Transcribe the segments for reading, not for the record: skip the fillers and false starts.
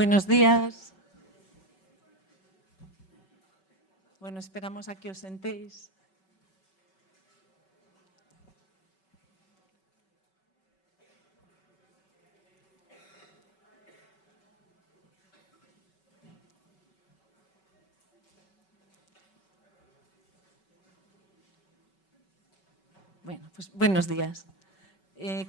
Buenos días. Bueno, esperamos a que os sentéis. Bueno, pues buenos días.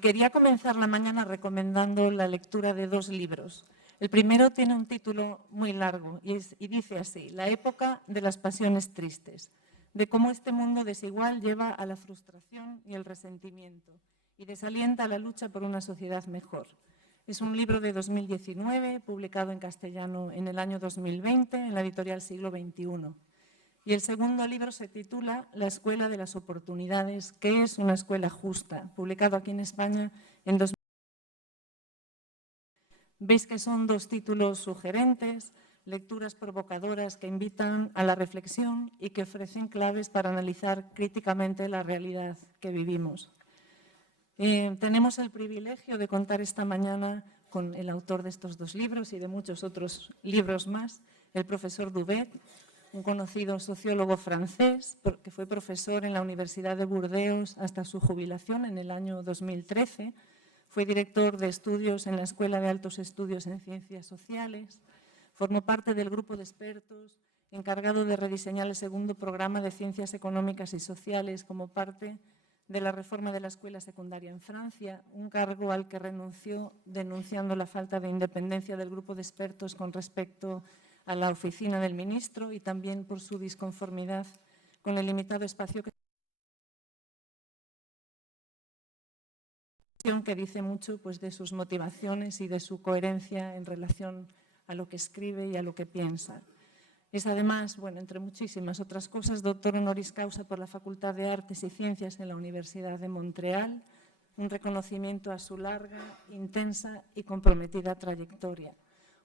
Quería comenzar la mañana recomendando la lectura de 2 libros. El primero tiene un título muy largo y dice así: La época de las pasiones tristes, de cómo este mundo desigual lleva a la frustración y el resentimiento y desalienta la lucha por una sociedad mejor. Es un libro de 2019, publicado en castellano en el año 2020 en la editorial Siglo XXI. Y el segundo libro se titula La escuela de las oportunidades, ¿qué es una escuela justa?, publicado aquí en España en 2020. Veis que son 2 títulos sugerentes, lecturas provocadoras que invitan a la reflexión y que ofrecen claves para analizar críticamente la realidad que vivimos. Tenemos el privilegio de contar esta mañana con el autor de estos 2 libros y de muchos otros libros más, el profesor Dubet, un conocido sociólogo francés que fue profesor en la Universidad de Burdeos hasta su jubilación en el año 2013. Fue director de estudios en la Escuela de Altos Estudios en Ciencias Sociales. Formó parte del grupo de expertos encargado de rediseñar el segundo programa de Ciencias Económicas y Sociales como parte de la reforma de la escuela secundaria en Francia, un cargo al que renunció denunciando la falta de independencia del grupo de expertos con respecto a la oficina del ministro y también por su disconformidad con el limitado espacio que dice mucho pues, de sus motivaciones y de su coherencia en relación a lo que escribe y a lo que piensa. Es además, bueno, entre muchísimas otras cosas, doctor honoris causa por la Facultad de Artes y Ciencias en la Universidad de Montreal, un reconocimiento a su larga, intensa y comprometida trayectoria.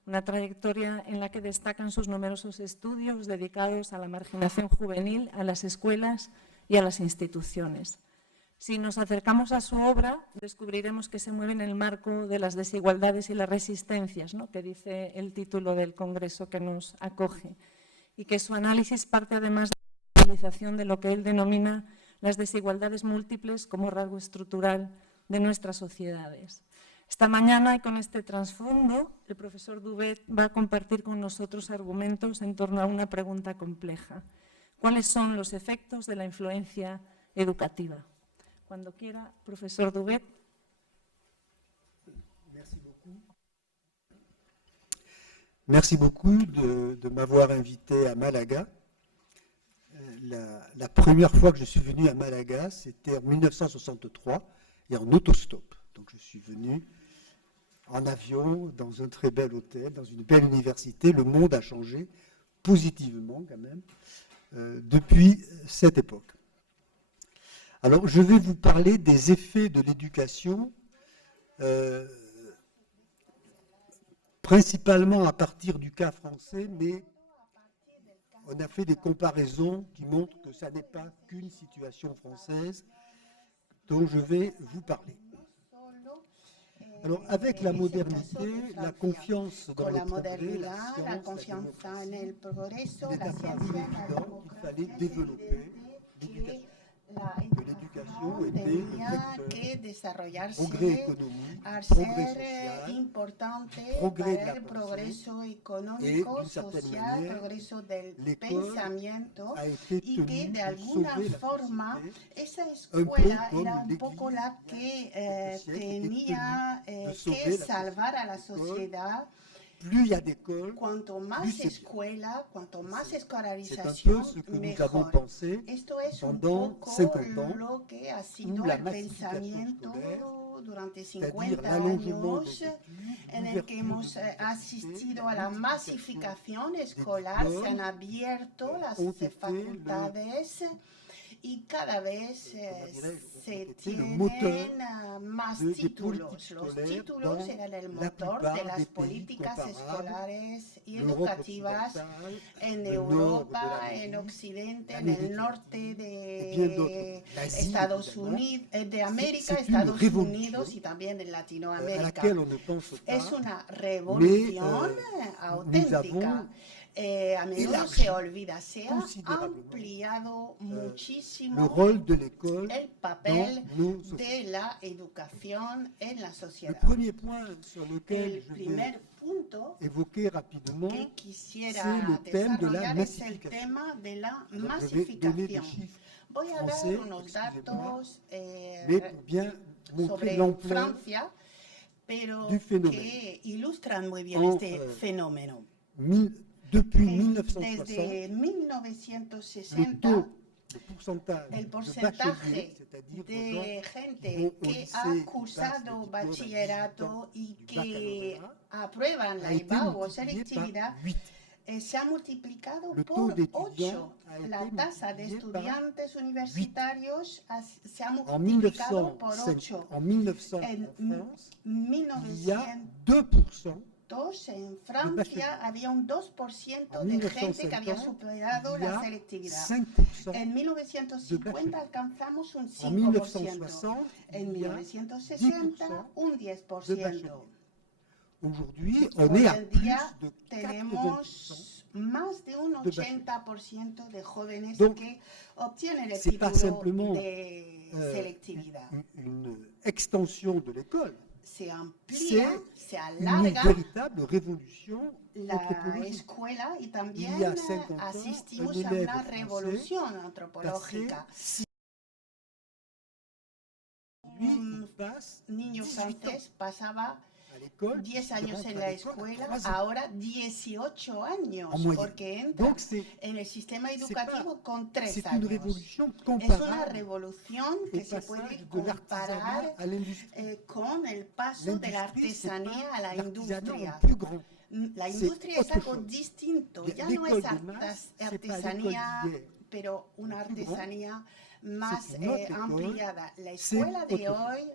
Una trayectoria en la que destacan sus numerosos estudios dedicados a la marginación juvenil, a las escuelas y a las instituciones. Si nos acercamos a su obra, descubriremos que se mueve en el marco de las desigualdades y las resistencias, ¿no?, que dice el título del congreso que nos acoge, y que su análisis parte además de la utilización de lo que él denomina las desigualdades múltiples como rasgo estructural de nuestras sociedades. Esta mañana, y con este trasfondo, el profesor Dubet va a compartir con nosotros argumentos en torno a una pregunta compleja: ¿cuáles son los efectos de la influencia educativa? Cuando quiera, profesor Dubet. Merci beaucoup de m'avoir invité à Malaga. La première fois que je suis venu à Malaga, c'était en 1963 et en autostop. Donc je suis venu en avion, dans un très bel hôtel, dans une belle université. Le monde a changé positivement quand même depuis cette époque. Alors je vais vous parler des effets de l'éducation principalement à partir du cas français, mais on a fait des comparaisons qui montrent que ça n'est pas qu'une situation française dont je vais vous parler. Alors, avec la modernité, la confiance dans le progrès, la science, la démocratie, il est apparu évident qu'il fallait développer l'éducation. Que l'éducation était le vecteur progrès économique, progrès social, progrès de la pensée, et d'une certaine manière, l'école a été tenue de sauver la société, un peu comme l'Église était tenue de sauver la société. Plus il y a d'écoles, plus c'est bien. C'est un peu ce que nous avons pensé pendant 50 ans, où la massification scolaire, c'est-à-dire l'allongement des études, l'ouverture de la massification escolar, se han abierto las facultades y cada vez se le tienen moteur más des títulos. politiques Los scolaires títulos dans eran el la motor plupart de las des pays políticas comparables, escolares y l'Europe educativas occidentale, en le nord de Europa, l'Amérique, en Occidente, en l'Amérique el norte latine, de et bien d'autres, l'Asie, Estados évidemment. Unidos, de América, C'est une Estados révolution, Unidos y también en à Latinoamérica. laquelle on ne pense Es pas, una revolución nous auténtica. avons A menudo élargi se olvida, se ha considérablement ampliado le muchísimo rôle de l'école el dans papel nos sociétés. de la educación en la Le sociedad. premier point sur lequel El je vais primer punto évoquer rapidement, que c'est quisiera le thème de la desarrollar es el massification. tema de la Alors, je vais donner des masificación. chiffres Voy a français, dar unos excusez-moi, datos mais pour bien montrer sobre l'ampleur Francia, pero du phénomène. que ilustran muy bien En, este fenómeno. Depuis Desde 1960, le 1960, taux, le pourcentage el de porcentaje bacheliers, c'est-à-dire de de gens gente qui vont au que lycée, ha qui passent cursado le diplôme à 18 bachillerato ans y du que baccalauréat, aprueban a la été IVA o multiplié selectividad, par 8. se ha multiplicado Le taux por d'étudiants 8. a été La tasa de multiplié par estudiantes universitarios se ha En multiplicado por 1900, 8. en 1900 En en France, il y a 1900 2%. en Francia había un 2% En de gente que había 1950, superado il y la a selectividad. 5%. En 1950 alcanzamos un En 5%. 1960, En il y a 1960 un 10%. Aujourd'hui, on Hoy est à en plus día de 80%. tenemos más de un de 80% de jóvenes Donc, que obtienen el c'est pas título simplement, de selectividad. une extension de l'école, Se amplía, c'est se une alarga véritable révolution la anthropologique. escuela y Il también y a 50 ans, asistimos un a élève una français revolución passait antropológica. 6 Lui, il passe Niño 18 ans francés pasaba à l'école, 10 il años rentre en à la l'école à escuela, 3 ans. ahora 18 años, En moyenne. porque entra Donc, c'est en el sistema c'est educativo con 3 c'est une años. révolution Es una comparable revolución au que se passage puede de l'artisanat comparar à l'industrie. con el paso de la L'industrie, c'est artesanía a pas la l'artisanat industria. en plus grand. La c'est industria es autre algo chose. distinto, ya no L'école es de masse, c'est pas artesanía, l'école d'hier. pero una plus grand. artesanía más C'est une autre école, ampliada. La c'est escuela de autre chose. hoy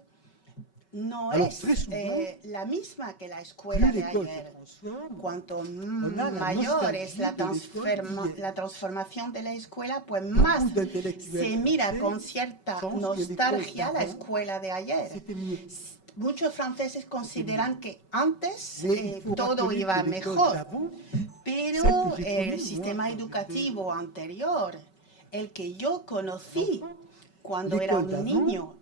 no Alors, es très souvent, la misma que la Plus escuela de l'école se ayer. transforme, Cuanto a la mayor es la, nostalgie de l'école d'hier. la transformación de la escuela, pues Beaucoup más d'intellectuels se mira français con cierta pensent que nostalgia l'école la d'avant, escuela de ayer. c'était mieux. Muchos franceses consideran que antes Mais il faut todo rappeler iba que l'école mejor, d'avant, pero celle que j'ai el connue, sistema moi, quand educativo j'étais anterior, el que yo conocí enfant, cuando era l'école un d'avant, niño,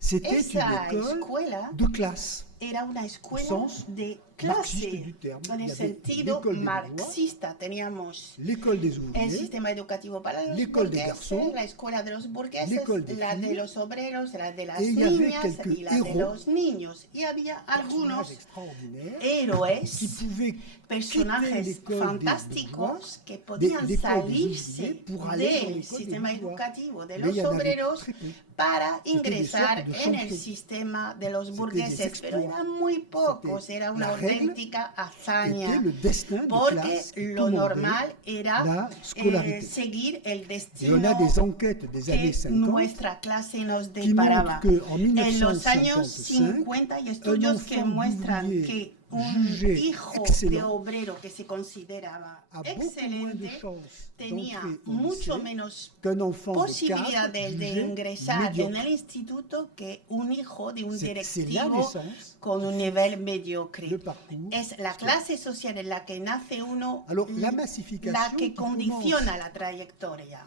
c'était esa une école escuela de classe. era una escuela sens de marxiste clase, du terme. en Il y el avait sentido l'école des marxista. Teníamos l'école des el ouvriers, sistema educativo para los l'école des burgueses, garçons, la escuela de los burgueses, l'école des la de filles, los obreros, la de las et il y avait niñas quelques y la de héros, los niños. Y había personnages algunos extraordinaires qui héroes, pouvaient quitter personajes l'école des fantásticos que des- podían l'école des salirse ouvriers pour aller dans del l'école des sistema bourgeois. educativo de Mais il y los en avait obreros très peu. para des ingresar sortes de en el champions. sistema de los C'était burgueses, des pero exploits. eran muy pocos, C'était era una la règle auténtica Était hazaña, le destin de porque classe qui lo commandait normal era la scolarité. seguir el Et destino on a des enquêtes des années que 50 nuestra clase nos qui deparaba. montrent qu'en En los años 1955, 50 hay un estudios que enfant muestran d'ouvrier que un jugé hijo de excellent obrero que se consideraba a beaucoup moins de excelente chances tenía d'entrer au mucho lycée menos qu'un enfant de cadre posibilidades de jugé ingresar en médiocre. el instituto que un hijo de un C'est la directivo naissance, con un nivel mediocre. le parcours. Es la clase social en la que nace uno Alors, la massification la que qui condiciona commence la trayectoria.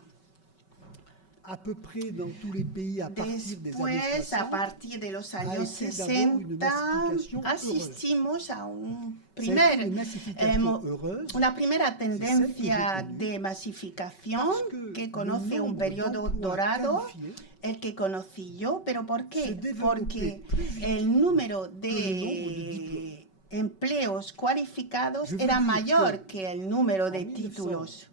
à peu près dans tous les pays à partir des années Después, a 60, partir de los años été d'abord une 60, massification asistimos a un Ça a été une primer, massification heureuse. una primera tendencia connue. de masificación Parce que que le conoce un nombre periodo d'emplois dorado, qualifiés el que conocí yo. ¿Pero por se qué? développait Porque plus vite el número que le nombre de de empleos cualificados Je veux era dire mayor que que el número de en títulos.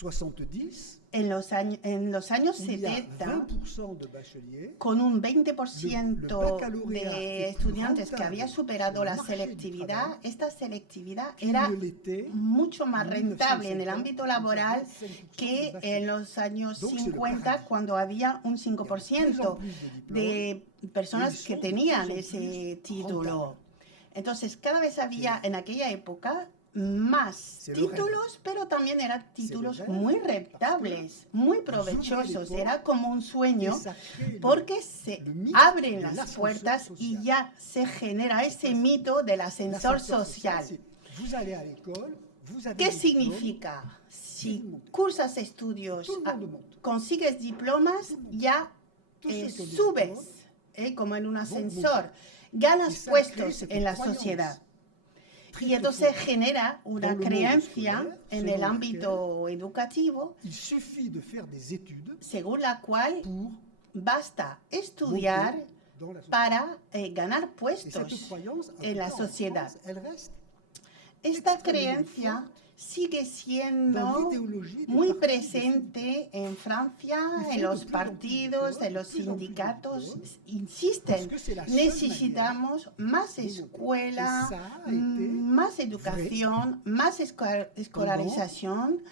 70, en los años il y a 70, 20% de bacheliers con un 20% baccalauréat de est estudiantes que rentable había superado sur le la marché du selectividad, travail esta selectividad qu'il era ne l'était mucho más en rentable en el 1950, ámbito laboral quand il y avait 5% que de bacheliers. en los años Donc, c'est le 50, paradis. cuando había un Il y a de plus en 5% plus de diplômes. de personas Et ils que sont de tenían plus en ese plus título. rentables. Entonces, cada vez había en aquella época más C'est le títulos, pero también eran títulos rêve, muy parce rentables, muy ouvraient provechosos. les Era portes como un sueño, et ça crée porque se le mythe abren de las l'ascenseur puertas y social. ya se genera ese mito del ascensor L'ascenseur social. c'est vous allez à l'école, vous avez ¿Qué des diplômes, significa? Si cursas estudios, Todo el mundo monta. consigues diplomas, ya Tous ceux qui ont des subes, diplômes, como en un vont ascensor, monter. ganas Y ça puestos crée cette en la croyance sociedad. très, Y très entonces forte. genera una Dans le monde creencia scolaire, en selon el ámbito educativo, Il suffit de faire des études según la cual pour basta estudiar monter dans la société. para ganar Et cette puestos croyance, en en tout la cas en sociedad. France, elle reste Esta extrémement creencia forte sigue dans siendo l'idéologie des muy partis de presente en Francia, Il en faut los de plus en plus partidos, de en los plus en plus de sindicatos. diplômes, Insisten, parce que c'est la seule necesitamos más de monter. escuela, Et ça a été más educación, más escolarización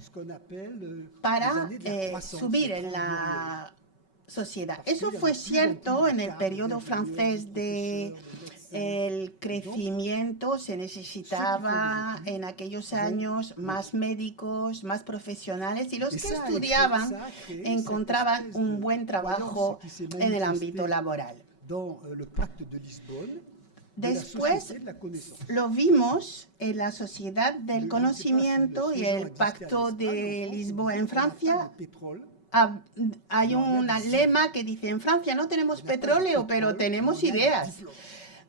ce qu'on appelle les para années de la croissance subir en extraordinaire. la sociedad. Parce Eso qu'il y fue avait plus en cierto plus en de el cadres, periodo d'ingénieurs, francés de de professeurs, de médecins. el crecimiento, se necesitaba en aquellos años más médicos, más profesionales, y los Et que ça a estudiaban ça a créé encontraban cette espèce un de buen trabajo croyance qui s'est en el manifestée ámbito laboral. dans le pacte de Lisbonne, de la Después société de la connaissance. lo vimos en la sociedad del Je ne sais pas conocimiento si y ce genre el existait pacto en de Espagne, Lisboa. En on n'a pas Francia de pétrole, hay No, un no hay lema que dice, en Francia no tenemos on n'a pas de petróleo, pero pétrole, tenemos on a des ideas. diplômes.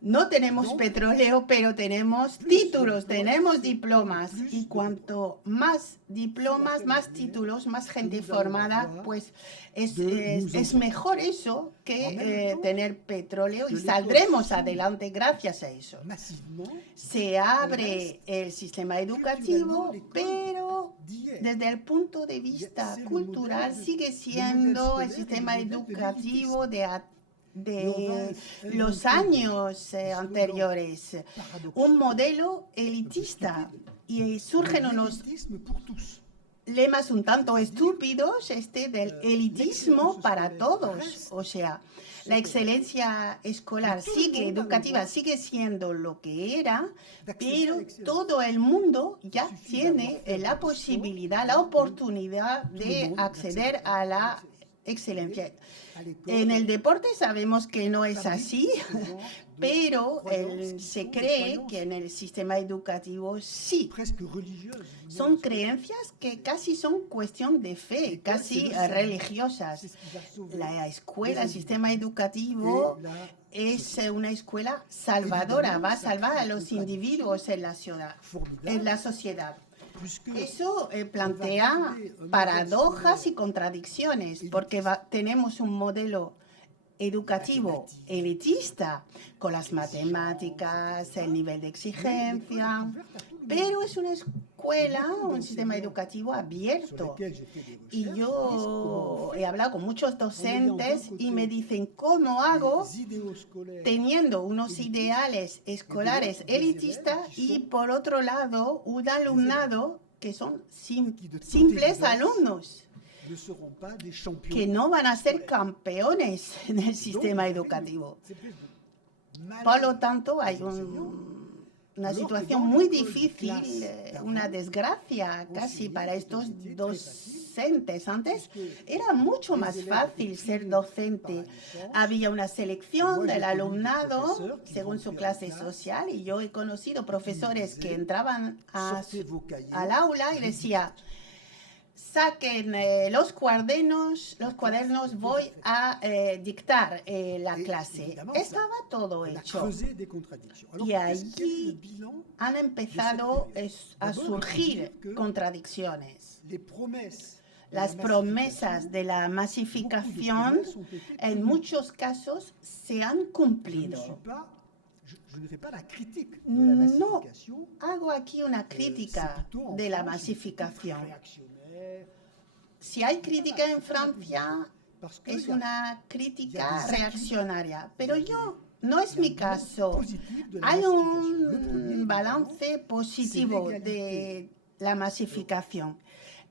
No tenemos No. petróleo, pero tenemos Plus títulos, de tenemos diplomas, diplomas. plus Y de cuanto más diplomas, Sí, más la títulos, más gente nous allons formada, avoir pues es nous mejor eso En que même temps, tener petróleo, y que saldremos l'école adelante gracias a eso. massivement Se abre el sistema educativo, culturellement, pero d'hier. desde el punto de vista c'est le cultural modèle de- sigue le siendo modèle el scolaire sistema et le modèle de educativo de Et on va los inventer años slogans anteriores, paradoxaux. un modelo elitista, y surgen unos L'élitisme pour tous. lemas un tanto estúpidos, del elitismo para escolar todos. reste O sea, la excelencia escolar todo el sigue, mundo educativa, al sigue siendo lo que era, d'accéder à pero l'excellence. todo el mundo ya suffit tiene d'avoir fait la des posibilidad, leçons, la oportunidad tout le de monde acceder d'accéder a la à excelencia. À l'école, En el deporte sabemos que no es fabrique así, ce genre de pero croyances qui se sont des cree croyances que en el sistema educativo sí. presque religieuses. Son creencias que casi son cuestión de fe, casi religiosas. C'est ce qui va sauver La escuela, el les sistema individus. educativo Et la es una escuela salvadora, va a salvar a los individuos en la ciudad, en la sociedad. puisque Eso plantea paradojas y contradicciones, porque tenemos un modelo educativo elitista con las matemáticas, el nivel de exigencia, pero es una escuela, un sistema educativo sur abierto. lesquels j'ai fait des Y recherches, yo he hablado con muchos docentes y me dicen, ¿cómo des hago idéaux scolaires teniendo unos ideales escolares elitistas y por otro lado un alumnado que son simples alumnos ne seront pas des champions. que no van a ser campeones en el sistema educativo? Por lo tanto, hay una situación muy difícil, una desgracia casi para estos docentes. Antes era mucho más fácil ser docente. Había una selección del alumnado según su clase social, y yo he conocido profesores que entraban al aula y decía: saquen los cuadernos, voy a dictar la clase. Estaba todo hecho. Y allí han empezado a surgir contradicciones. Las promesas de la masificación en muchos casos se han cumplido. je ne fais pas la critique de la No massification. hago aquí una crítica C'est plutôt en de la France une critique masificación. réactionnaire, Si hay crítica en Francia, parce que es il y a- una crítica des acquis. reaccionaria. Pero yo, no es mi caso. positif de la Hay massification. Le premier, un évidemment, balance positivo c'est de la masificación.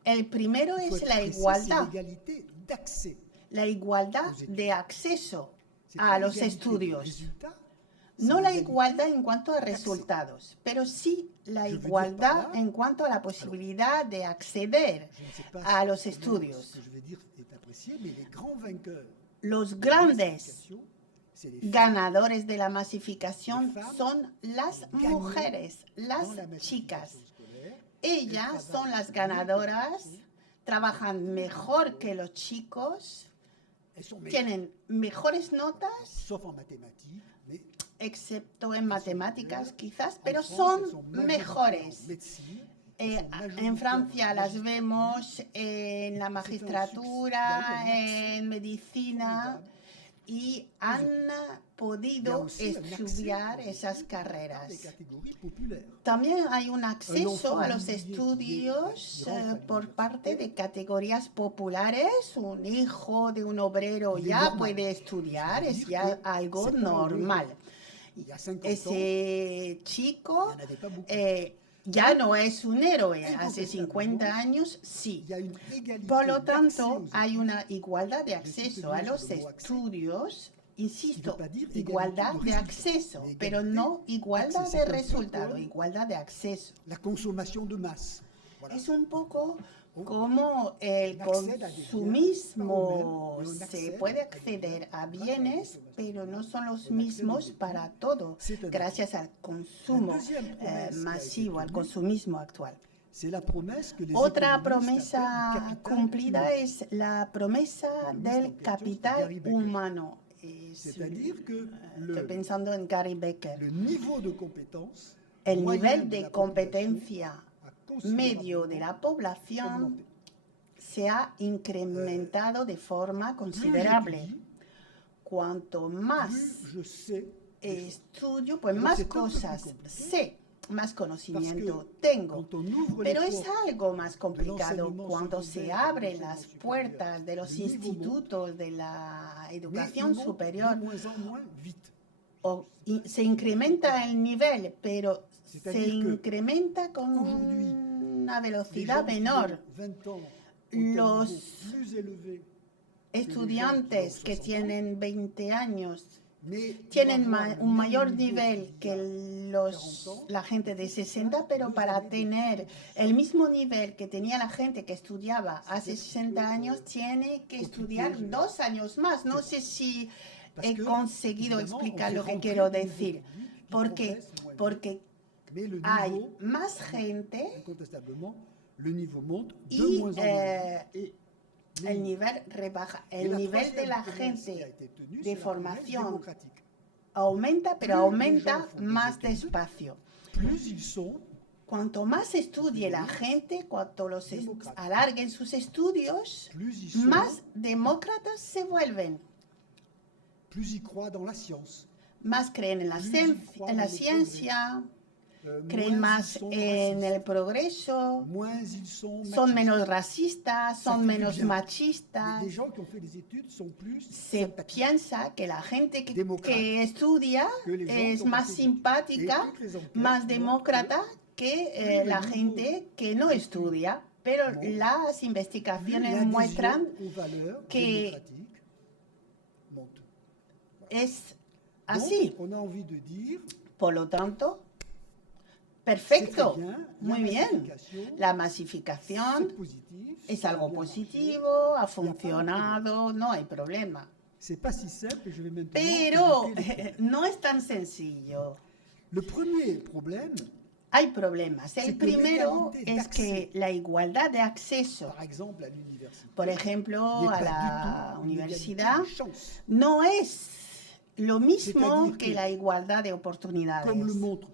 El primero il faut es être la précis, c'est igualdad, l'égalité d'accès. la igualdad de acceso C'est a pas los l'égalité de estudios. résultat, No c'est la l'égalité igualdad en cuanto a d'accès. resultados, pero sí la Je veux dire igualdad par là- en cuanto a la posibilidad de acceder Je ne sais pas a los si estudios. ce que je vais dire est apprécié, mais les grands vainqueurs Los de la grandes massification, c'est les femmes. ganadores de la masificación Les femmes son las gagnent mujeres, las Dans la chicas. massification scolaire, Ellas son las ganadoras, trabajan mejor que los chicos, elles sont meilleures, tienen mejores notas, sauf en mathématiques, mais excepto en matemáticas quizás, pero en France, son elles sont majoritairement mejores. en médecine, En Francia las vemos en la magistratura, en medicina, y han podido estudiar esas des carreras. catégories populaires. También hay un acceso a los estudios por parte de categorías populares. Un hijo de un obrero ya puede estudiar, es ya algo normal. Il y a 50 ans, Ese il chico n'y en avait pas beaucoup. ya no es un héroe. Hace 50 años sí. Il y a une égalité Por lo d'accès tanto, aux hay una igualdad de acceso a los estudios, insisto, igualdad de acceso, pero no igualdad de resultado, igualdad de acceso. la consommation de masse. Voilà. Es un poco como el consumismo. Se puede acceder a bienes, pero no son los mismos para todo, gracias al consumo masivo, al consumismo actual. C'est la promesse que les Otra économistes promesa appellent du capital cumplida humain. es la promesa del capital humano. C'est-à-dire que Estoy pensando en Gary Becker. le niveau de compétence El moyen nivel de de la competencia population a medio de la población augmenté. se ha incrementado de forma Plus considerable. j'étudie, Cuanto más plus je sais estudio, pues Alors, más c'est un peu plus cosas compliqué. sé, más conocimiento Parce que tengo. quand on ouvre Pero les es portes algo más complicado l'enseignement cuando se secondaire, abren de las l'enseignement puertas de los supérieur, le niveau institutos de la mais il educación monte superior. de moins en moins vite. Se incrementa el nivel, pero se C'est-à-dire que incrementa con aujourd'hui, una Les velocidad gens qui menor. ont 20 ans ont un niveau Los plus élevé, estudiantes que tienen 20 años mais tienen pour avoir le un même mayor niveau nivel qu'il y a que la gente de 60, pero para tener el mismo nivel que tenía la gente que estudiaba hace 60 años, tiene que estudiar 2 años más. No sé si he conseguido explicar lo que quiero decir. ¿Por qué? Porque mais le hay niveau, más gente incontestablement, le niveau monte de y moins en moins. el nivel rebaja. Et El la nivel de troisième la promesse qui a gente été tenue, de c'est la promesse formación démocratique. aumenta, pero Plus aumenta les gens font más des études, despacio. Plus ils sont Cuanto más estudie la gente, cuanto alarguen sus estudios, plus ils sont, más demócratas se vuelven, plus ils croient dans la science, más creen en la ciencia, creen moins más ils sont en racistes, el progreso, moins ils sont son machistes. menos racistas, Ça son fait du menos bien. machistas. Les gens qui ont fait des études sont plus Se sympathiques piensa que la gente Demócrata. que estudia que les gens es qui ont más pas fait d'études. simpática, Et toutes les enquêtes más montrent demócrata que la gente que no estudia. Pero las que investigaciones l'adhésion muestran aux valeurs que démocratiques monte. es Donc, así. on a envie de dire, Por lo tanto, c'est perfecto, très bien, muy bien. massification, La masificación c'est positif, es ça a algo bien marché. positivo, ha funcionado, no hay problema. C'est pas si simple et je vais maintenant Pero évoquer les problèmes. no es tan sencillo. Le premier problème, Hay problemas. El Sí, que primero l'égalité es que la igualdad de acceso, par exemple à l'université, por ejemplo, n'est a pas la du tout une universidad, égalité de chance, no es lo mismo C'est-à-dire que que, la igualdad de oportunidades. comme le montrent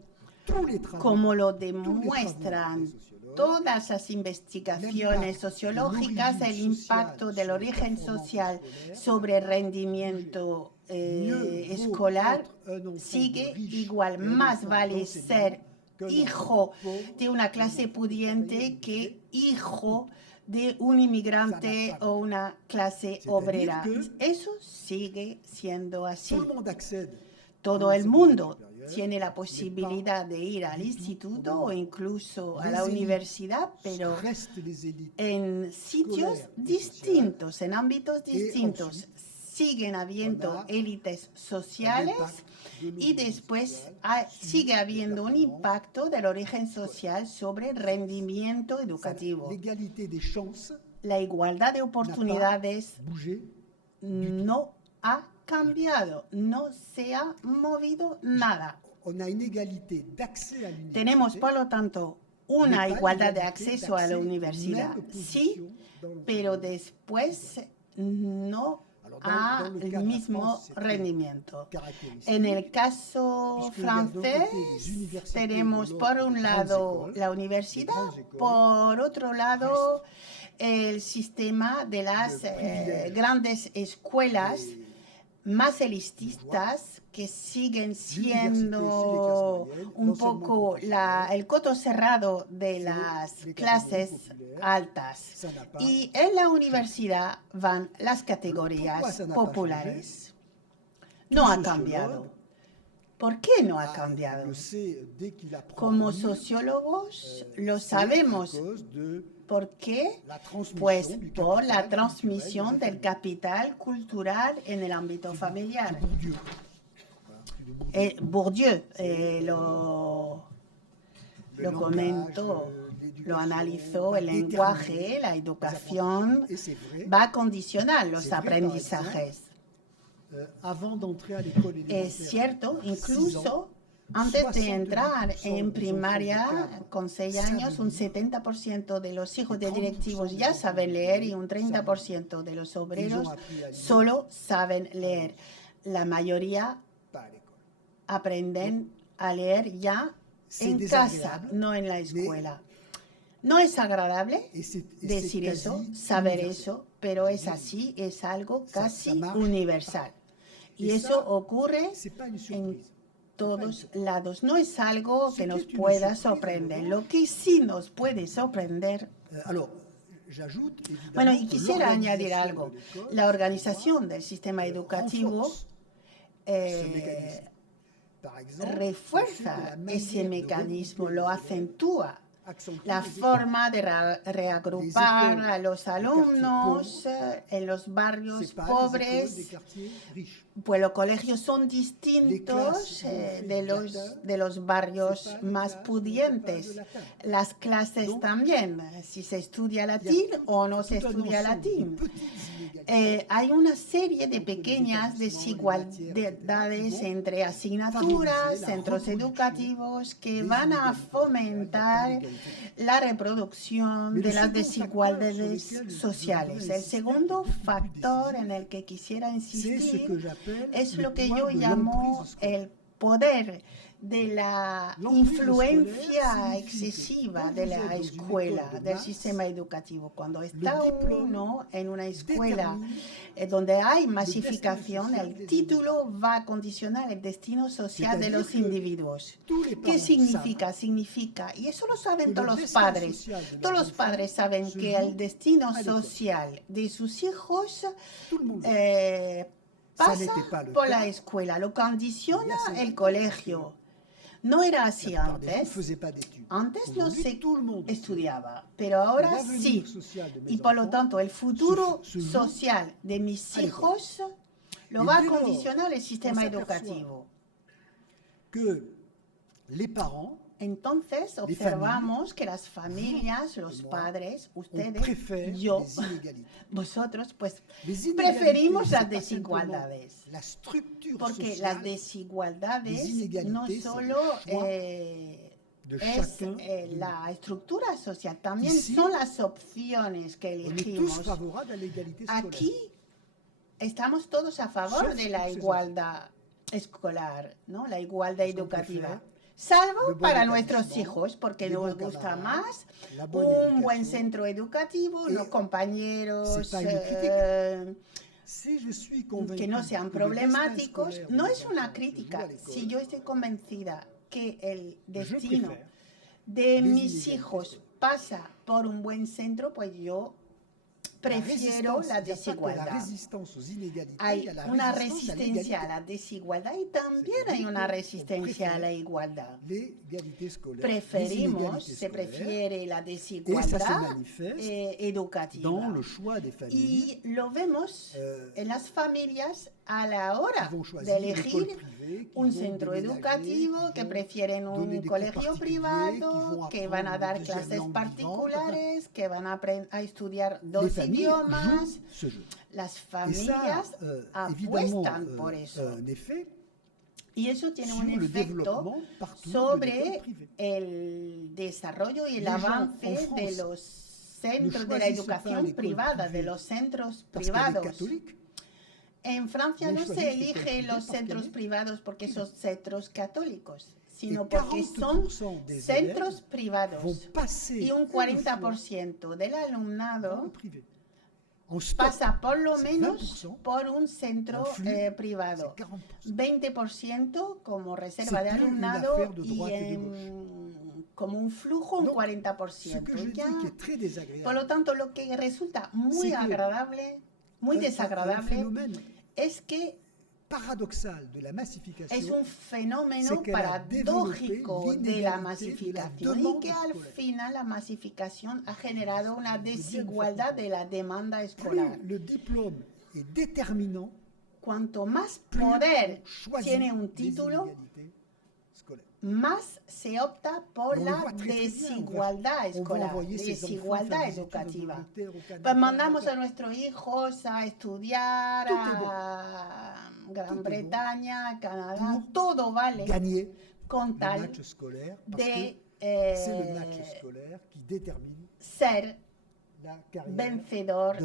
tous les travaux, Como lo tous les demuestran travaux des sociologues, todas las investigaciones sociológicas, el impacto del origen social sobre el rendimiento escolar sigue igual. Más vale ser hijo de una clase pudiente que hijo de un inmigrante o una clase obrera. Eso sigue siendo así. Todo el mundo tiene la posibilidad de ir al instituto o incluso a la universidad, pero en sitios distintos, en ámbitos distintos. Siguen habiendo élites sociales y después sigue habiendo un impacto del origen social sobre el rendimiento educativo. La igualdad de oportunidades no ha cambiado, no se ha movido nada. Tenemos, por lo tanto, una igualdad de acceso a la universidad, sí, pero después no a el mismo rendimiento. En el caso francés tenemos por un lado la universidad, por otro lado el sistema de las grandes escuelas más elitistas que siguen siendo un poco el coto cerrado de las clases altas. Y en la universidad van las categorías populares. No ha cambiado. ¿Por qué no ha cambiado? Como sociólogos lo sabemos. ¿Por qué? Pues por la transmisión del capital cultural en el ámbito familiar. Bourdieu lo comentó, lo analizó, el lenguaje, la educación va a condicionar los aprendizajes. Es cierto, incluso antes de entrar en primaria, con 6 años, un 70% de los hijos de directivos ya saben leer y un 30% de los obreros solo saben leer. La mayoría aprenden a leer ya en casa, no en la escuela. No es agradable decir eso, saber eso, pero es así, es algo casi universal. Y eso ocurre en todos lados. No es algo que nos pueda sorprender. Lo que sí nos puede sorprender. Bueno, y quisiera añadir algo. La organización del sistema educativo refuerza ese mecanismo, lo acentúa. La forma de reagrupar a los alumnos en los barrios pobres, pues los colegios son distintos de los barrios más pudientes. Las clases también, si se estudia latín o no se estudia latín. Hay una serie de pequeñas desigualdades entre asignaturas, centros educativos que van a fomentar la reproducción de las desigualdades sociales. El segundo factor en el que quisiera insistir es lo que yo llamo el poder de la influencia excesiva de la escuela, del sistema educativo. Cuando está uno en una escuela donde hay masificación, el título va a condicionar el destino social de los individuos. ¿Qué significa? Significa, y eso lo saben todos los padres. Todos los padres saben que el destino social de sus hijos pasa por la escuela, lo condiciona el colegio. No era así antes. Antes no se estudiaba, pero ahora sí. Y por lo tanto, el futuro social de mis hijos lo va a condicionar el sistema educativo. Entonces, observamos que las familias, los padres, ustedes, yo, vosotros, pues preferimos las desigualdades. Porque las desigualdades no solo es la estructura social, también son las opciones que elegimos. Aquí estamos todos a favor de la igualdad escolar, ¿no? La igualdad educativa. Salvo para nuestros hijos, porque nos gusta más un buen centro educativo, los compañeros que no sean problemáticos. No es una crítica. Si yo estoy convencida que el destino de mis hijos pasa por un buen centro, pues yo prefiero la desigualdad. Hay una resistencia a la desigualdad y también hay una resistencia a la igualdad. Se prefiere la desigualdad educativa. Y lo vemos en las familias a la hora de elegir un centro educativo, que prefieren un colegio privado, que van a dar clases particulares, que van a estudiar dos idiomas. Las familias apuestan por eso. Y eso tiene un efecto sobre el desarrollo y el avance de los centros de la educación privada, de los centros privados. En Francia no se eligen los centros privados porque son centros católicos, sino porque son centros privados. Y un 40% del alumnado pasa por lo menos por un centro privado. 20% como reserva de alumnado y como un flujo un 40%. Por lo tanto, lo que resulta muy agradable, muy desagradable, es que es un fenómeno paradójico de la masificación y que al final la masificación ha generado una desigualdad de la demanda escolar. Cuanto más poder tiene un título, más se opta por la desigualdad escolar, desigualdad educativa. Pues mandamos a nuestros hijos a estudiar a Gran Bretaña, a Canadá, todo vale con tal de ser vencedor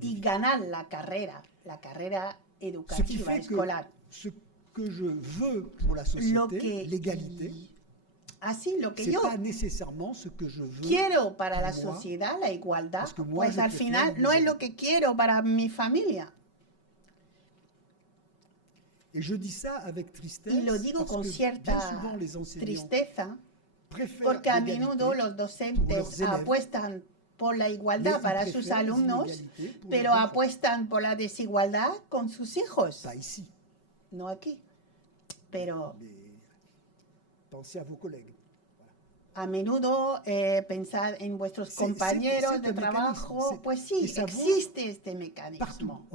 y ganar la carrera educativa escolar. Lo que yo quiero para la sociedad, la igualdad, pues al final no es lo que quiero para mi familia. Y lo digo con cierta tristeza, porque a menudo los docentes apuestan por la igualdad para sus alumnos, pero apuestan por la desigualdad con sus hijos. No aquí, pero a menudo pensad en vuestros compañeros de trabajo. Pues sí, existe este mecanismo.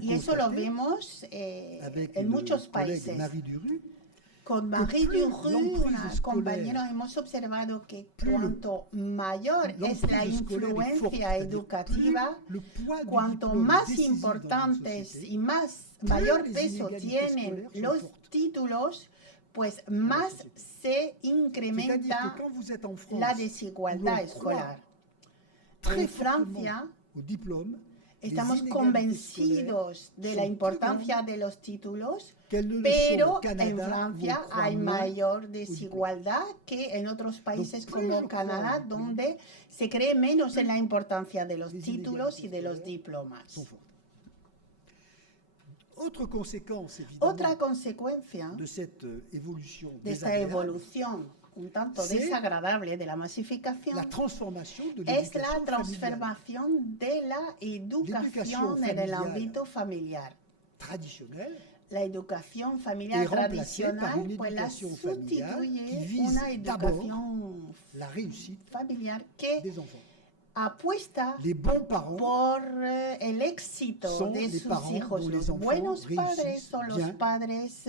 Y eso lo vemos en muchos países. Con Marie Duruy, una compañera, hemos observado que cuanto mayor es la influencia educativa, cuanto más importantes y mayor peso tienen los títulos, pues más se incrementa la desigualdad escolar. En Francia, estamos convencidos de la importancia de los títulos, pero en Francia hay mayor desigualdad que en otros países como Canadá, donde se cree menos en la importancia de los títulos y de los diplomas. Otra consecuencia de esta evolución un tanto desagradable de la masificación es la transformación de la educación en el ámbito familiar. La educación familiar tradicional pues la sustituye una educación familiar que apuesta por el éxito de sus hijos. Los buenos padres son los padres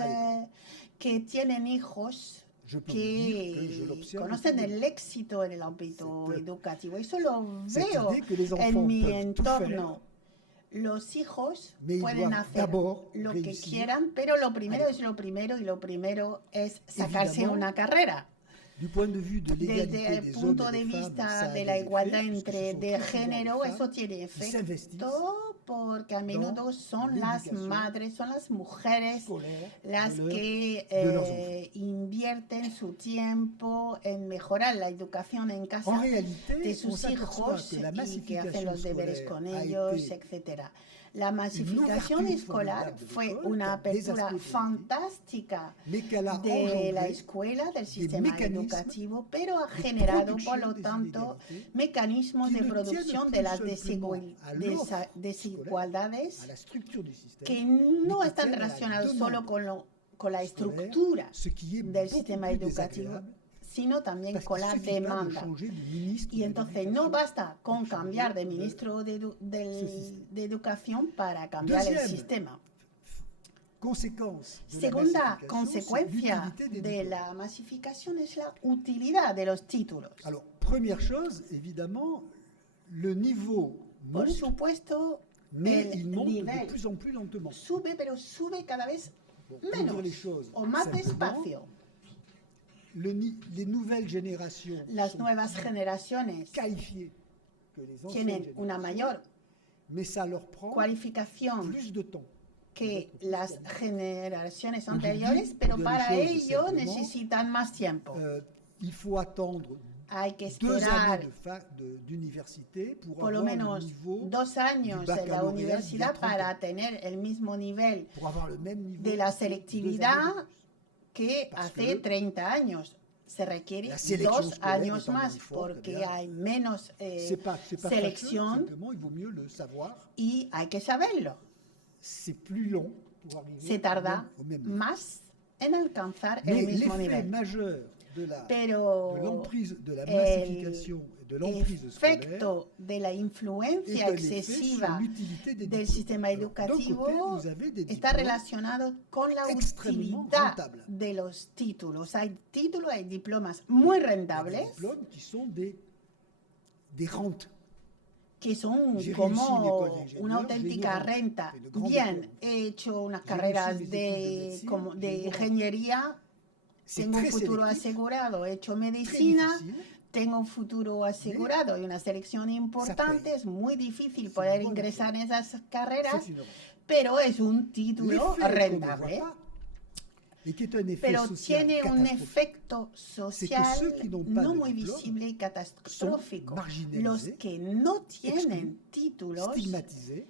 que tienen hijos que conocen el éxito en el ámbito educativo. Eso lo veo en mi entorno. Los hijos pueden hacer lo que quieran, pero lo primero es lo primero, y lo primero es sacarse una carrera. Desde el punto de vista de la igualdad de género, eso tiene efecto porque a menudo son las madres, son las mujeres las que invierten su tiempo en mejorar la educación en casa de sus hijos y que hacen los deberes con ellos, etc. La masificación escolar fue una apertura fantástica de la escuela, del sistema educativo, pero ha generado, por lo tanto, mecanismos de producción de las desigualdades que no están relacionados solo con la estructura del sistema educativo, sino también con la demanda. Y entonces no basta con cambiar de ministro de Educación para cambiar el sistema. Segunda consecuencia de la masificación es la utilidad de los títulos. Alors, première chose, évidemment, le niveau Por monte, supuesto, mais il el monte de nivel plus en plus lentement. sube, pero sube cada vez Bon, pour dire menos les choses o más simplement, despacio. les nouvelles générations Las sont nuevas generaciones qualifiées que les anciennes tienen una mayor mais ça leur prend cualificación plus de temps. que las generaciones Aujourd'hui, anteriores, pour pero dire para les choses ello simplement, necesitan más tiempo. Il faut attendre Hay que 2 esperar années d'université pour por lo avoir le menos niveau 2 años du en la baccalauréat universidad d'il y a 30 para ans, tener el mismo nivel pour avoir le même niveau de la 2 années selectividad de plus. que Parce hace que 30 años. Se requiere la selección 2 escolar años étant más muy fuerte, porque bien. hay menos C'est pas fâcheux, selección simplement il vaut mieux le savoir. y hay que saberlo. C'est plus long pour arriver Se tarda au même niveau. más en alcanzar Mais el mismo l'effet nivel. majeur de Pero l'emprise, de la el massification et de l'emprise scolaire efecto de la est influencia un effet sur excesiva l'utilité des del diplômes. sistema Alors, d'un côté, educativo vous avez des está diplômes relacionado con la extrémement utilidad rentables. de los títulos. Hay títulos, hay diplomas muy Il y a des rentables diplômes qui sont des rentes. que son J'ai réussi como une école d'ingénieur, una j'ai auténtica une rente, renta. j'ai de grands Bien, diplômes. he hecho unas J'ai carreras réussi mes études de médecine, de j'ai une rente. ingeniería, C'est tengo un très futuro sélectif, asegurado. He hecho très medicina, difficile. tengo un futuro asegurado y una selección importante. paye. Es muy difícil C'est poder une bonne ingresar en esas C'est carreras, une rente. pero es un título L'effet qu'on ne voit rentable. pas, et qui est un effet Pero social tiene un catastrophique, efecto social ceux qui n'ont pas no de muy diplôme visible y catastrófico. marginalisés, Los que no tienen títulos stigmatisés.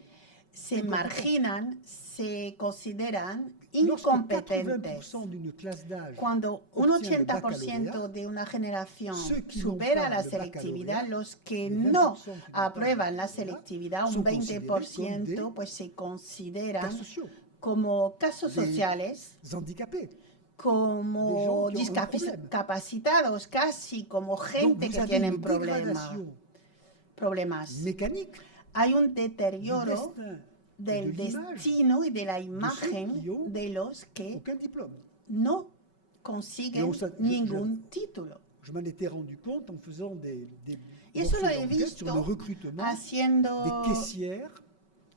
se marginan, se consideran Lorsque incompetentes. 80% d'une classe d'âge Cuando un obtient le 80% baccalauréat, de una generación ceux qui n'ont supera pas la le selectividad, baccalauréat, los que les 20% no qui n'ont pas aprueban le la baccalauréat selectividad, un sont considérés comme 20%, des pues se cas consideran sociaux, como casos des sociales, handicapés. como Des gens qui ont un problème. discapacitados, casi como Donc gente vous que avez tienen une dégradation problemas. mécanique Hay un du deterioro destin del de l'image destino y de la imagen qui ont de los que aucun diplôme. no consiguen Donc ça, ningún título. Je m'en étais rendu compte en faisant des Y eso lo morceaux he d'enquête sur le visto recrutement haciendo des caissières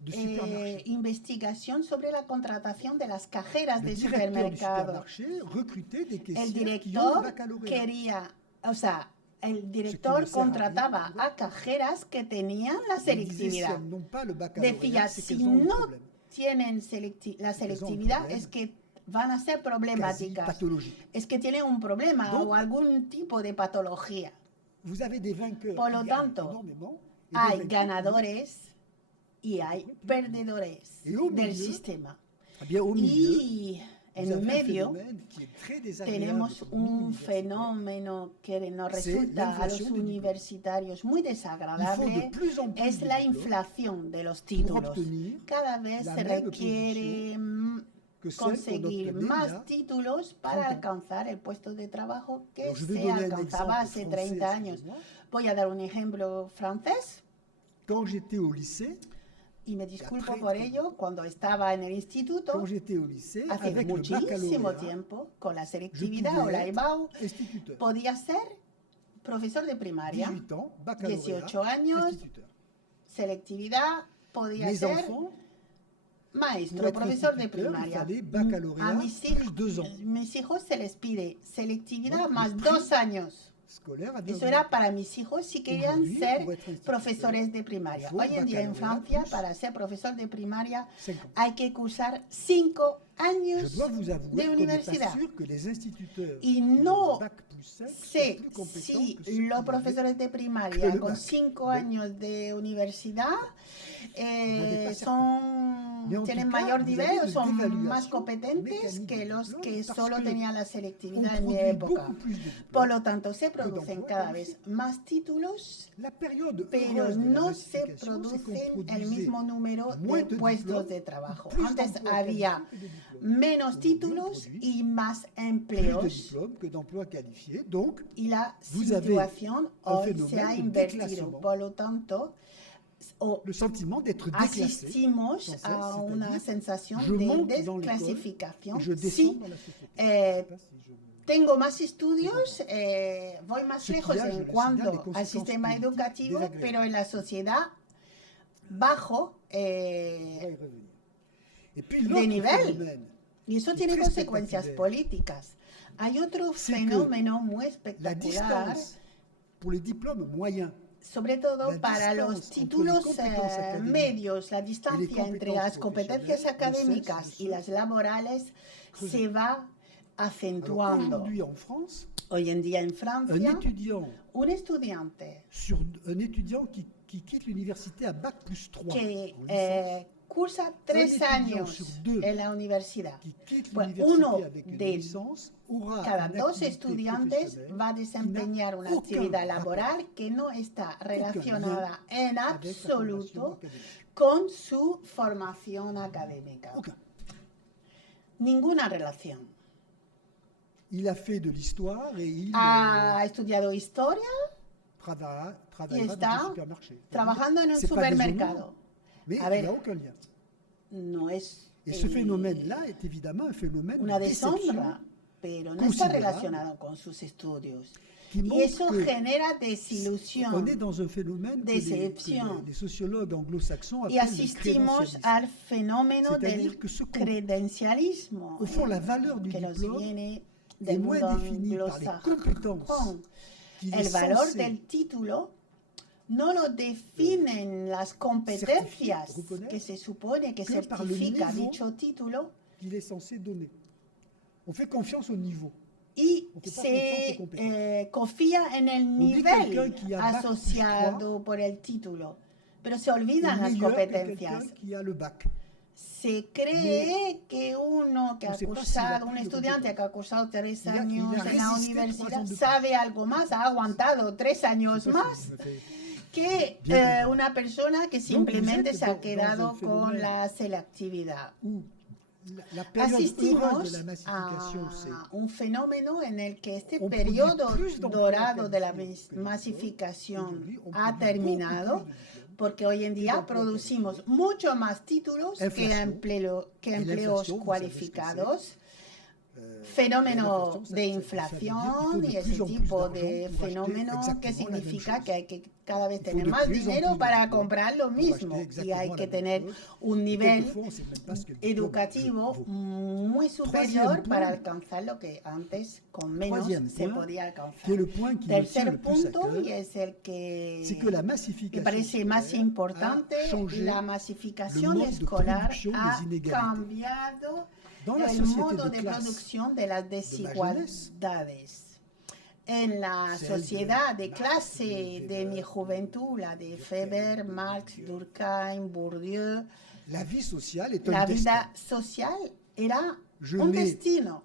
de supermarchés. investigación sobre la contratación de las cajeras Le de directeur du supermercado. supermarché recrutait des El caissières qui ont le director baccalauréat. quería, o sea, el director sert a rien, contrataba ¿verdad? a cajeras que tenían la Il disait, si selectividad. elles n'ont pas le baccalauréat, Decía, c'est si qu'elles ont un no problème tienen la selectividad problema es que van a ser quasi problemáticas. pathologique. Es que tienen un problema Donc, o algún tipo de patología. Vous avez des vainqueurs Por qui lo gagnent tanto, énormément et des Hay vaincus. ganadores y hay perdedores Y au del milieu, sistema. Eh bien, au milieu, Y vous en avez un medio phénomène qui est très désagréable tenemos pour nous, un universitaires. fenómeno que nos C'est resulta a l'inflation los des diplômes. universitarios muy Il faut de desagradable. plus en plus Es de la diplômes inflación de los pour títulos. obtenir Cada vez la se même requiere que celle qu'on conseguir obtenait il y más a títulos para 30 ans. alcanzar el puesto de trabajo que Alors, je vais se donner un alcanzaba exemple hace français, 30 años. excusez-moi. Voy a dar un ejemplo francés. Quand j'étais au lycée, Y me disculpo très, por très ello, cuando estaba en el instituto, quand j'étais au lycée, hace avec le muchísimo baccalauréat, tiempo, con la je selectividad o pouvais la être IBAU, instituteur. podía ser profesor de primaria. 18 ans, baccalauréat, 18 años, instituteur. selectividad, podía Mes ser enfants, maestro, pour être profesor de instituteur, il primaria. fallait baccalauréat A mis plus 2 ans. hijos se les pide selectividad Donc, más le 2 años. Scolaire avait Eso augmenté. era para mis hijos si querían Aujourd'hui, ser pour être instituteur, profesores de primaria. il faut Hoy en día en baccalauréat Francia, plus para ser profesor de primaria, 5 ans. hay que cursar 5 años Je dois vous de avouer qu'on n'est pas universidad. sûr que les instituteurs Y de no bac plus 5 soient sé plus compétents si que ceux qui los avaient profesores de que primaria le con bac. 5 Mais años de universidad pas son, Mais en tienen tout cas, mayor vous nivel avez o une son évaluation más competentes mécanique que du los diplôme que parce solo que tenían la on selectividad en mi produit época. beaucoup plus de diplômes. Por lo tanto, se producen d'emplois cada qualifiés. vez más títulos, La période pero heureuse de la no se massification, c'est qu'on producen el produisait mismo número moins de de puestos diplômes, de trabajo. plus Antes d'emplois había qualifiés que de diplômes. menos Aujourd'hui, on títulos produit y más plus de empleos. diplômes que d'emplois qualifiés. Donc, Y la vous avez situación un hoy se phénomène ha de invertido. déclassement. Por lo tanto, le sentiment d'être déclassé. asistimos sans cesse, a una c'est-à-dire, sensación je de monte dans l'école desclasificación. et je descends Si dans la société. Je sais pas si je- tengo más estudios, voy más Ce lejos qui a, je en le signale, cuanto des al conséquences sistema politiques educativo, désagréables. pero en la sociedad bajo On va y revenir. Et puis de l'autre nivel. phénomène, Y eso tiene très consecuencias spectaculaire. políticas. Hay otro C'est que fenómeno muy la espectacular, distance pour les diplômes moyens sobre todo la para distance los entre títulos les compétences académiques medios, la et les distancia entre compétences las competencias professionnelles académicas ne cesse y de las laborales creuser. se va Alors acentuando. aujourd'hui en France, Hoy en día en un Francia, étudiant, un estudiante qui quitte l'université à bac plus 3 que en licence, cursa 3 étudiant años sur deux en la universidad, qui quitte pues l'université uno avec une de licence aura cada une 2 activité estudiantes professionnelle va a desempeñar una aucun actividad rapport laboral que no está relacionada en avec la absoluto formation académique. con su formación académica. Aucun. Ninguna relación. Il a fait de l'histoire et il Ha estudiado historia travaillera y dans está un supermarché. trabajando en un C'est pas déshonneur, supermercado. mais A il ver, n'y a aucun lien. No es Et ce phénomène-là est évidemment un phénomène una de déception deshonra, pero no está considérable relacionado con sus estudios. qui Y montre eso que genera on desilusión. est dans un phénomène que Decepción. les sociologues anglo-saxons Y appellent le asistimos crédentialisme. al fenómeno C'est-à-dire del que ce qu'on- credencialismo, Au fond, la valeur du que nos diplôme viene est del moins mundo définie par les anglosajón. compétences qu'il est El valor censé del título no lo definen las competencias reconnaître que se supone que que par le certifica niveau dicho título qu'il est censé donner. On fait confiance au niveau. y On fait pas confiance aux se compétences. confía en el dit quelqu'un nivel qui a bac plus asociado por el título, pero se est olvidan las meilleur que competencias. quelqu'un qui a le bac. Se cree que uno que ha no sé pas cursado, si un la estudiante que ha cursado 3 Il a años en la résisté 3 universidad ans de plus. sabe algo más, ha aguantado 3 años más que una persona que simplemente se ha quedado con la selectividad. La période heureuse Asistimos de la massification, c'est a un fenómeno en el que este On periodo produit plus d'emplois dorado de la qualifiés que masificación aujourd'hui, on ha produit terminado, beaucoup plus de diplômes. porque hoy en día d'emplois producimos mucho más títulos que Inflación. empleos Y la inflación, vous savez cualificados, la fenómeno inflación, de ça veut dire inflación qu'il y faut de ese plus en plus tipo d'argent de pour acheter fenómeno que exactement la même significa chose. que hay que cada vez Il faut tener de más plus en dinero plus para d'emplois comprar lo pour mismo acheter y hay exactement que la même tener chose. un Et nivel quelquefois, on sait même pas ce que le diplôme educativo vaut. muy superior Troisième para point. alcanzar lo que antes con menos Troisième se point, podía qui est alcanzar. le point qui me tient Tercer le plus à punto, cœur, y es el c'est que la que massification parece más scolaire importante, a changé la le masificación mode de escolar production ha des inégalités. cambiado Dans la el société modo de de classe producción de las desigualdades. En la Celle sociedad de de Marx, clase de de mi Weber, juventud, la de Weber, Marx, Durkheim, Bourdieu, la vie sociale est un la destin. vida social era Je un nais destino.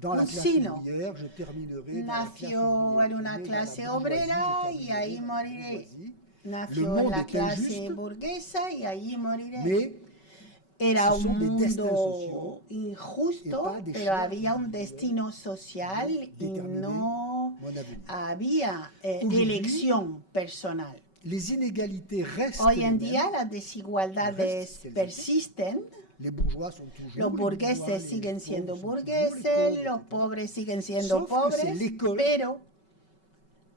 Dans la un classe sino. ouvrière, je terminerai dans la classe Nació ouvrière. en una Je nais dans la clase bourgeoisie, obrera je y terminerai ahí dans la moriré. bourgeoisie. Nació monde en la est clase injuste, burguesa y allí moriré. Mais Era ce sont un des destins mundo sociaux injusto, et pas des pero choix había un individuels destino social y déterminer no mon avenir. había Aujourd'hui, elección personal. Les inégalités restent Hoy les en mêmes. día las desigualdades Restent persisten. Les bourgeois sont toujours Los les burgueses bourgeois, siguen les siendo pauvres sont toujours burgueses, les los pauvres, pobres siguen siendo Sauf que pobres, c'est l'école pero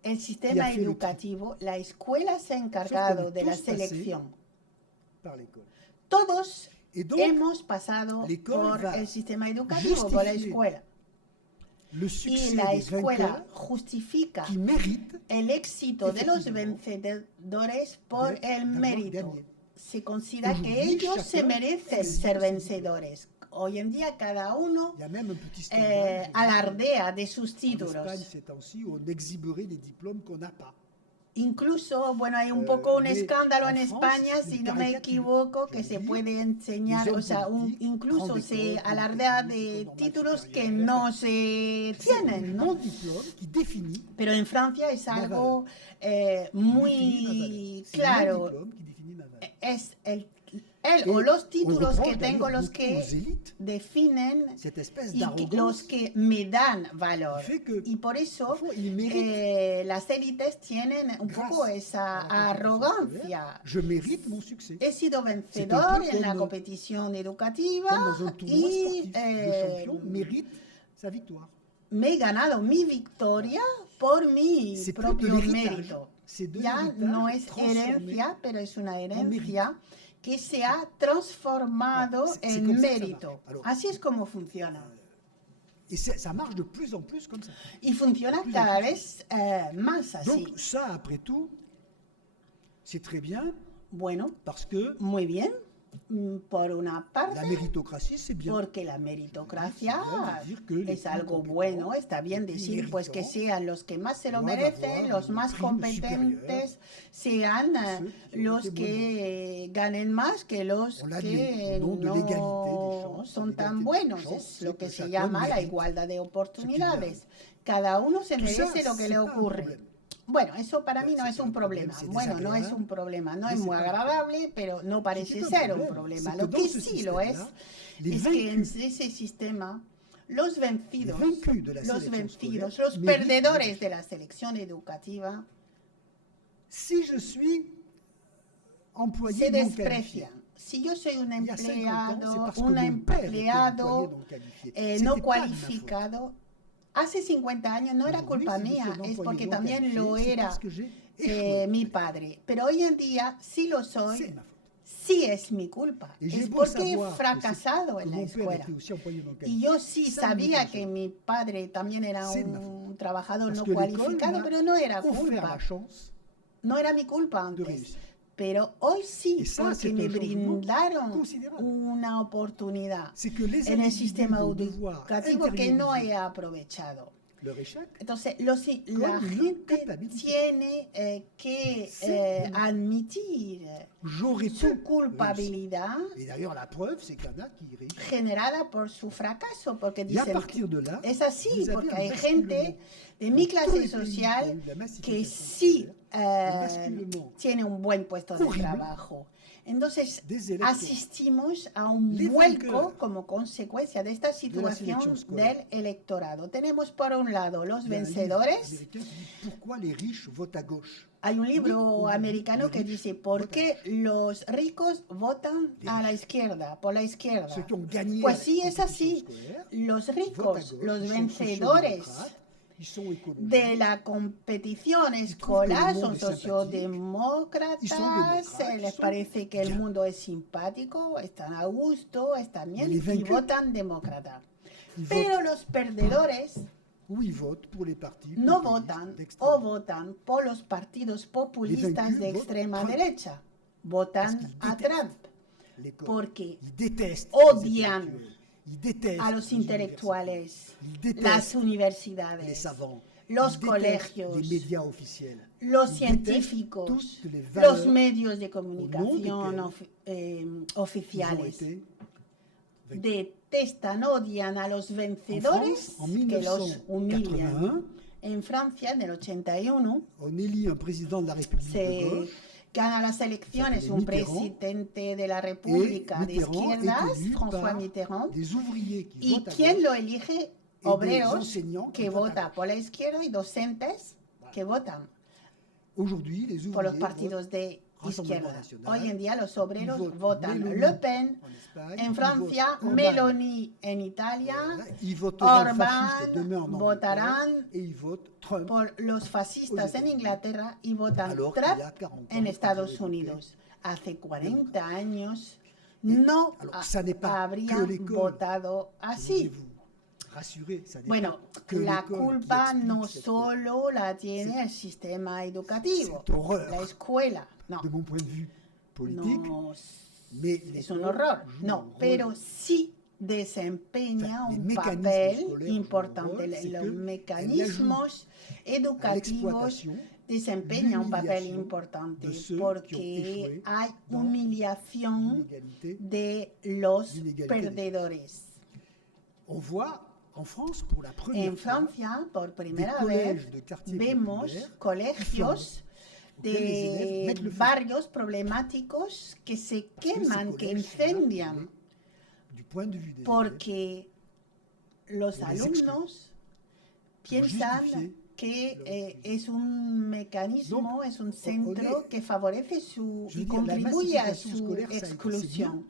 el sistema fait le tri. educativo, la escuela se ha encargado Sauf qu'on est de la tous passés selección. par l'école. Todos Et donc, hemos pasado l'école por va el sistema educativo, por la justifier escuela. le Y succès la des escuela vainqueurs justifica qui méritent el éxito de los Efectivamente. vencedores por el d'avoir mérito. gagné. Se considera que Aujourd'hui, ellos se chacun merecen exige ser ese vencedores. hoy en día cada uno Il y a même un petit scandale. alardea de sus En títulos. Espagne, ces temps-ci, on exhiberait des diplômes qu'on n'a pas. Incluso, bueno, hay un poco un mais escándalo en en France, España, une si no me caricature. equivoco, Je que veux se dire, puede enseñar, les o sea, hommes politiques, incluso grandes se écoles, alardea polytechniques, de écoles normales títulos que supérieures. no se C'est un tienen, bon ¿no? diplôme qui définit, Pero en Francia es Ma algo qui définit ma muy valeur. C'est mon claro. diplôme qui définit ma valeur. Es el Et o los on títulos que reproche tengo d'ailleurs los beaucoup que aux élites definen cette espèce y los d'arrogance que me dan valor. qui fait que, Y por eso au fond, ils méritent, las élites tienen un poco grâce esa à la compétition arrogancia. scolaire, je mérite mon succès. He sido C'est un vencedor peu en la comme- competición educativa Comme dans un tournoi y sportif, le champion mérite sa victoire. me he ganado mi victoria por mi C'est plus de propio l'héritage, mérito. c'est de Ya l'héritage no es transformé herencia, pero es una mérito. herencia que se ha transformado Voilà, c'est en comme ça que ça mérito. marche. Alors, Así es como funciona. Et ça marche de plus en plus comme ça. Y funciona plus en cada plus. vez más así. Donc ça, après tout, c'est très bien Bueno, parce que muy bien, por una la parte, méritocratie, c'est bien. porque la meritocracia C'est bien de dire que les es plus algo compétents, bueno, está bien les plus decir pues que méritants, sean los que más se lo doivent merecen, avoir los une más prime competentes, sean ceux qui ont los été que ganen más que los On l'a que dit, au nom de l'égalité des no chances, son l'égalité tan des buenos, chances, es c'est lo que que se chacun llama la mérite igualdad de ce oportunidades. Cada uno se Tout ça, merece lo que c'est le pas un ocurre. problème. Bueno, eso para mí no C'est es un un problème, problema. c'est Bueno, no es désagréable, un problema, no mais es c'est muy pas un agradable, pero no parece C'est un ser un problème, problema. c'est Lo que que dans ce sí lo es, système-là, les es que en vaincus, ese sistema los vencidos, les vaincus de la los sélection vencidos, scolaire los méritent perdedores de la selección educativa si je suis employé se non qualifié. desprecian. Si yo soy un Il y a 50 ans, c'est empleado, parce que un mon père était employé empleado non qualifié. no C'était pas de ma faute. cualificado, hace 50 años no era Aujourd'hui, culpa si je suis mía, un es employé porque non también qualifié, lo c'est era parce que j'ai échoué. mi padre. Pero hoy en día sí lo C'est soy, ma faute. sí es mi culpa. Et j'ai Es beau porque he savoir que fracasado que en la mon père escuela. était aussi employé non Y qualifié. yo sí Ça, sabía me que concerne. mi padre también era C'est de ma un trabajador Parce no que l'école cualificado, m'a pero no era offert culpa. la chance No era mi culpa de antes. réussir. Pero hoy sí, Y ça, porque c'est me un changement brindaron considérable. una oportunidad C'est que les en el individus sistema vont devoir educativo que no he intérioriser aprovechado. leur échec. Entonces, la Con gente culpabilité. tiene que Sí. admitir J'aurais pu su réussir. culpabilidad Et d'ailleurs, la preuve, c'est qu'il y en a qui réussissent. generada por su fracaso, porque Et à dicen partir de là, es así, vous avez porque un hay basculement. gente de mi Dans tous clase les pays qui ont social eu de la que massification sí scolaire, un basculement tiene un buen puesto de horrible trabajo. Entonces, des électeurs. asistimos a un Les vuelco vainqueurs como consecuencia de esta situación selección escolar. del electorado. Tenemos por un lado los Il y a un livre vencedores. américain qui dit pourquoi les riches votent à gauche. Hay un libro Oui, americano les que riches dice ¿por votan qué los ricos votan a la izquierda, por la izquierda? Ceux qui ont gagné Pues la sí, es compétition así. scolaire Los votent à ricos, gauche, los ils sont vencedores sociodémocrates, ils sont écologistes. de la competición que escolar el son mundo es sociodemócratas, y son demócratas, les son parece que el bien. mundo es simpático, están a gusto, están bien les y vaincus, votan demócrata. Ils Pero votent los perdedores ou ils votent pour les partis no populistes votan d'extrême o droite. votan por los partidos populistas vaincus de votent extrema Trump. derecha. Parce Votan qu'ils a détestent Trump l'école. porque Ils détestent odian les intellectuels. Ils détestent a los les intelectuales, universités. Ils détestent las les universidades, savants. los Ils détestent colegios, les médias officiels. los Ils científicos, détestent toutes les los valeurs medios de au nom comunicación desquelles ils ont oficiales. été vaincus. Detestan, odian a los En vencedores France, en que los humillan. 1981, En Francia, en el 81, on élit un président de la République de se gauche gana las elecciones s'appelait un Mitterrand, presidente de la et República de Mitterrand izquierdas, est élu François par Mitterrand. des ouvriers qui ¿Y votent à quién gauche. lo elige? des Obreros enseignants qui que votent à vota gauche. por la izquierda y docentes que votan Aujourd'hui, les por los ouvriers partidos votent de Rassemblement izquierda. National. Hoy en día los Ils obreros votent votan Meloni Le Pen en Espagne, en ils Francia, votent Orban. Meloni en Italia, Voilà, ils voteront Orban fasciste demain en Angleterre votarán et ils votent Trump. por los fascistas en Inglaterra y votan Alors qu'il Trump y a 40 en ans, Estados quand ils Unidos. Hace 40 años no alors, ça n'est pas que habrían l'école. votado Je así. voudrais vous rassurer, ça n'est Bueno, pas que la l'école culpa qui explique no cette- solo la tiene el sistema educativo, cette horreur. la escuela. No, de mon point de vue politique, no mais es un l'école horror. joue un No, rôle pero sí desempeña un papel importante. Los mecanismos educativos desempeñan un papel importante porque hay humillación de los perdedores. En Francia, por primera vez, vemos colegios de barrios problemáticos que se queman, que incendian, porque los alumnos piensan que es un mecanismo, es un centro que favorece y contribuye a su exclusión.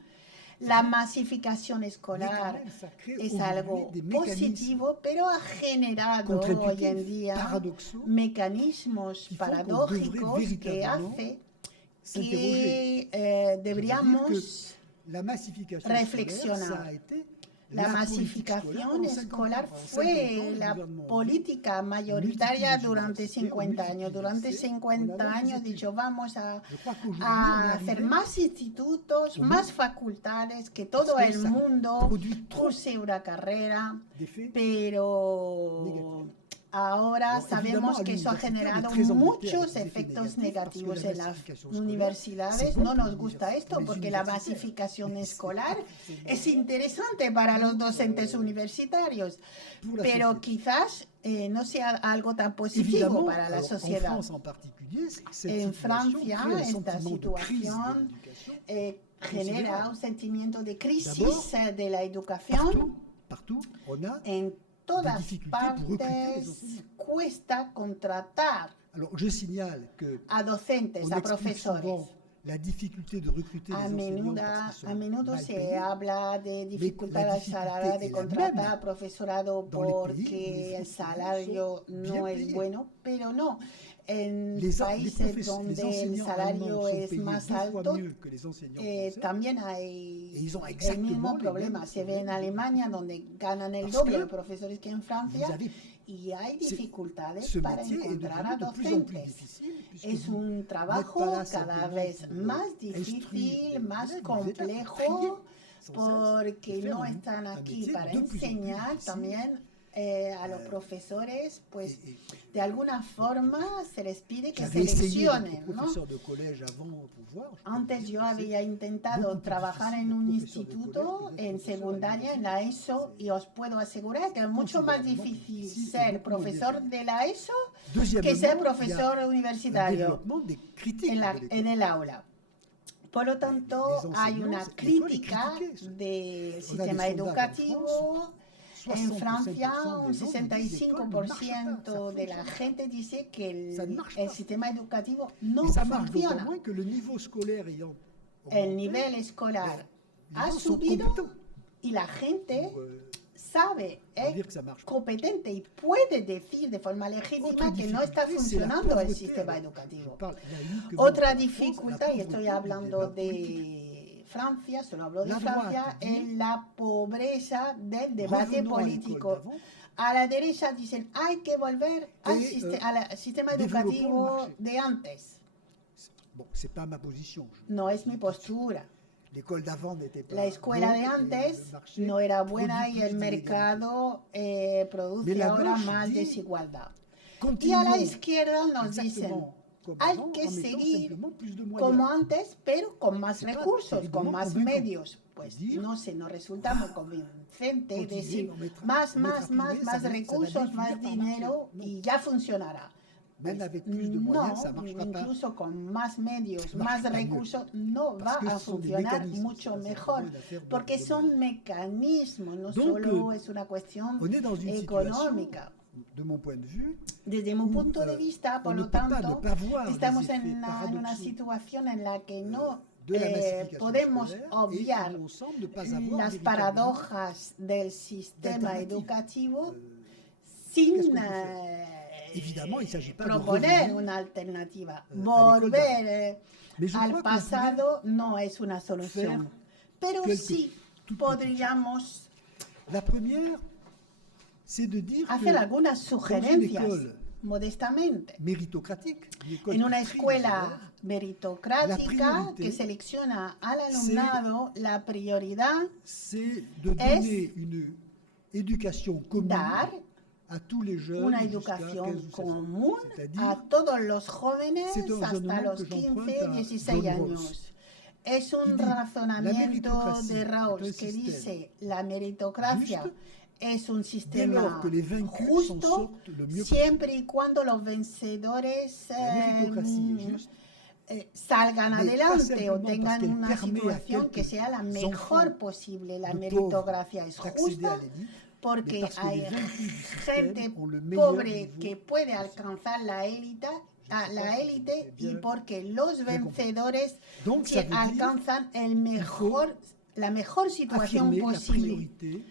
La masificación escolar es algo positivo, pero ha generado hoy en día mecanismos paradójicos que hacen que deberíamos reflexionar. La masificación escolar fue la política mayoritaria durante 50 años. Durante 50 años, dicho, vamos a hacer más institutos, más facultades, que todo el mundo curse una carrera, pero ahora sabemos que eso ha generado muchos efectos negativos en las universidades. No nos gusta esto porque la masificación escolar es interesante para los docentes universitarios, pero quizás no sea algo tan positivo para la sociedad. En Francia, esta situación genera un sentimiento de crisis de la educación. En todas partes cuesta contratar a docentes, a profesores. A menudo se habla de dificultades a la hora de contratar a profesorado porque el salario no es bueno, pero no. En países donde el salario es más alto, también hay el mismo problema. Se ve en Alemania, donde ganan el doble de profesores que en Francia, y hay dificultades para encontrar a docentes. Es un trabajo cada vez más difícil, más complejo, porque no están aquí para enseñar también. A los profesores, pues de alguna forma se les pide que seleccionen, ¿no? Antes yo había intentado trabajar en un instituto en secundaria, en la ESO, y os puedo asegurar que es mucho más difícil ser profesor de la ESO que ser profesor universitario en el aula. Por lo tanto, hay una crítica del sistema educativo. En Francia, un 65% de la gente dice que el sistema educativo no funciona. El nivel escolar ha subido y la gente sabe, es competente y puede decir de forma legítima que no está funcionando el sistema educativo. Otra dificultad, y estoy hablando de Francia, solo hablo de Francia, es la pobreza del debate político. A la derecha dicen hay que volver al sistema educativo de antes. No es mi postura. La escuela de antes no era buena y el mercado produce ahora más desigualdad. Y a la izquierda nos dicen hay que seguir como antes, pero con más recursos, con más medios. Pues no sé, nos resulta muy convincente decir más recursos, más dinero y ya funcionará. Pues no, incluso con más medios, más recursos, no va a funcionar mucho mejor, porque son mecanismos, no solo es una cuestión económica. Desde mi punto de vista, por lo tanto, estamos en una situación en la que no podemos obviar las paradojas del sistema educativo sin proponer una alternativa. Volver al pasado no es una solución, pero sí podríamos hacer algunas sugerencias. modestamente. Méritocratique, une école En una qui trie les escuela élèves, meritocrática La que selecciona al alumnado, la prioridad c'est de donner une éducation commune dar a tous les jeunes una jusqu'à 15 educación ou 16 ans. común a C'est-à-dire, todos los jóvenes c'est un hasta raisonnement los que j'emprunte 15, à 16 John años. Rawls, Es un qui dit, razonamiento la méritocratie de est Rawls un que système dice la meritocracia juste es un dès sistema lors que les vaincus s'en justo sortent le mieux possible. siempre y cuando los vencedores La méritocratie est juste, salgan mais pas adelante o simplement parce tengan qu'elle una permet à situación que quelques sea la enfants mejor posible. La de meritocracia es pauvres d'accéder à justa l'élite, porque mais parce que hay les vaincus du système gente ont le meilleur pobre niveau que puede alcanzar la élite, y porque los vencedores Donc, ça veut dire alcanzan la mejor situación affirmer la posible. priorité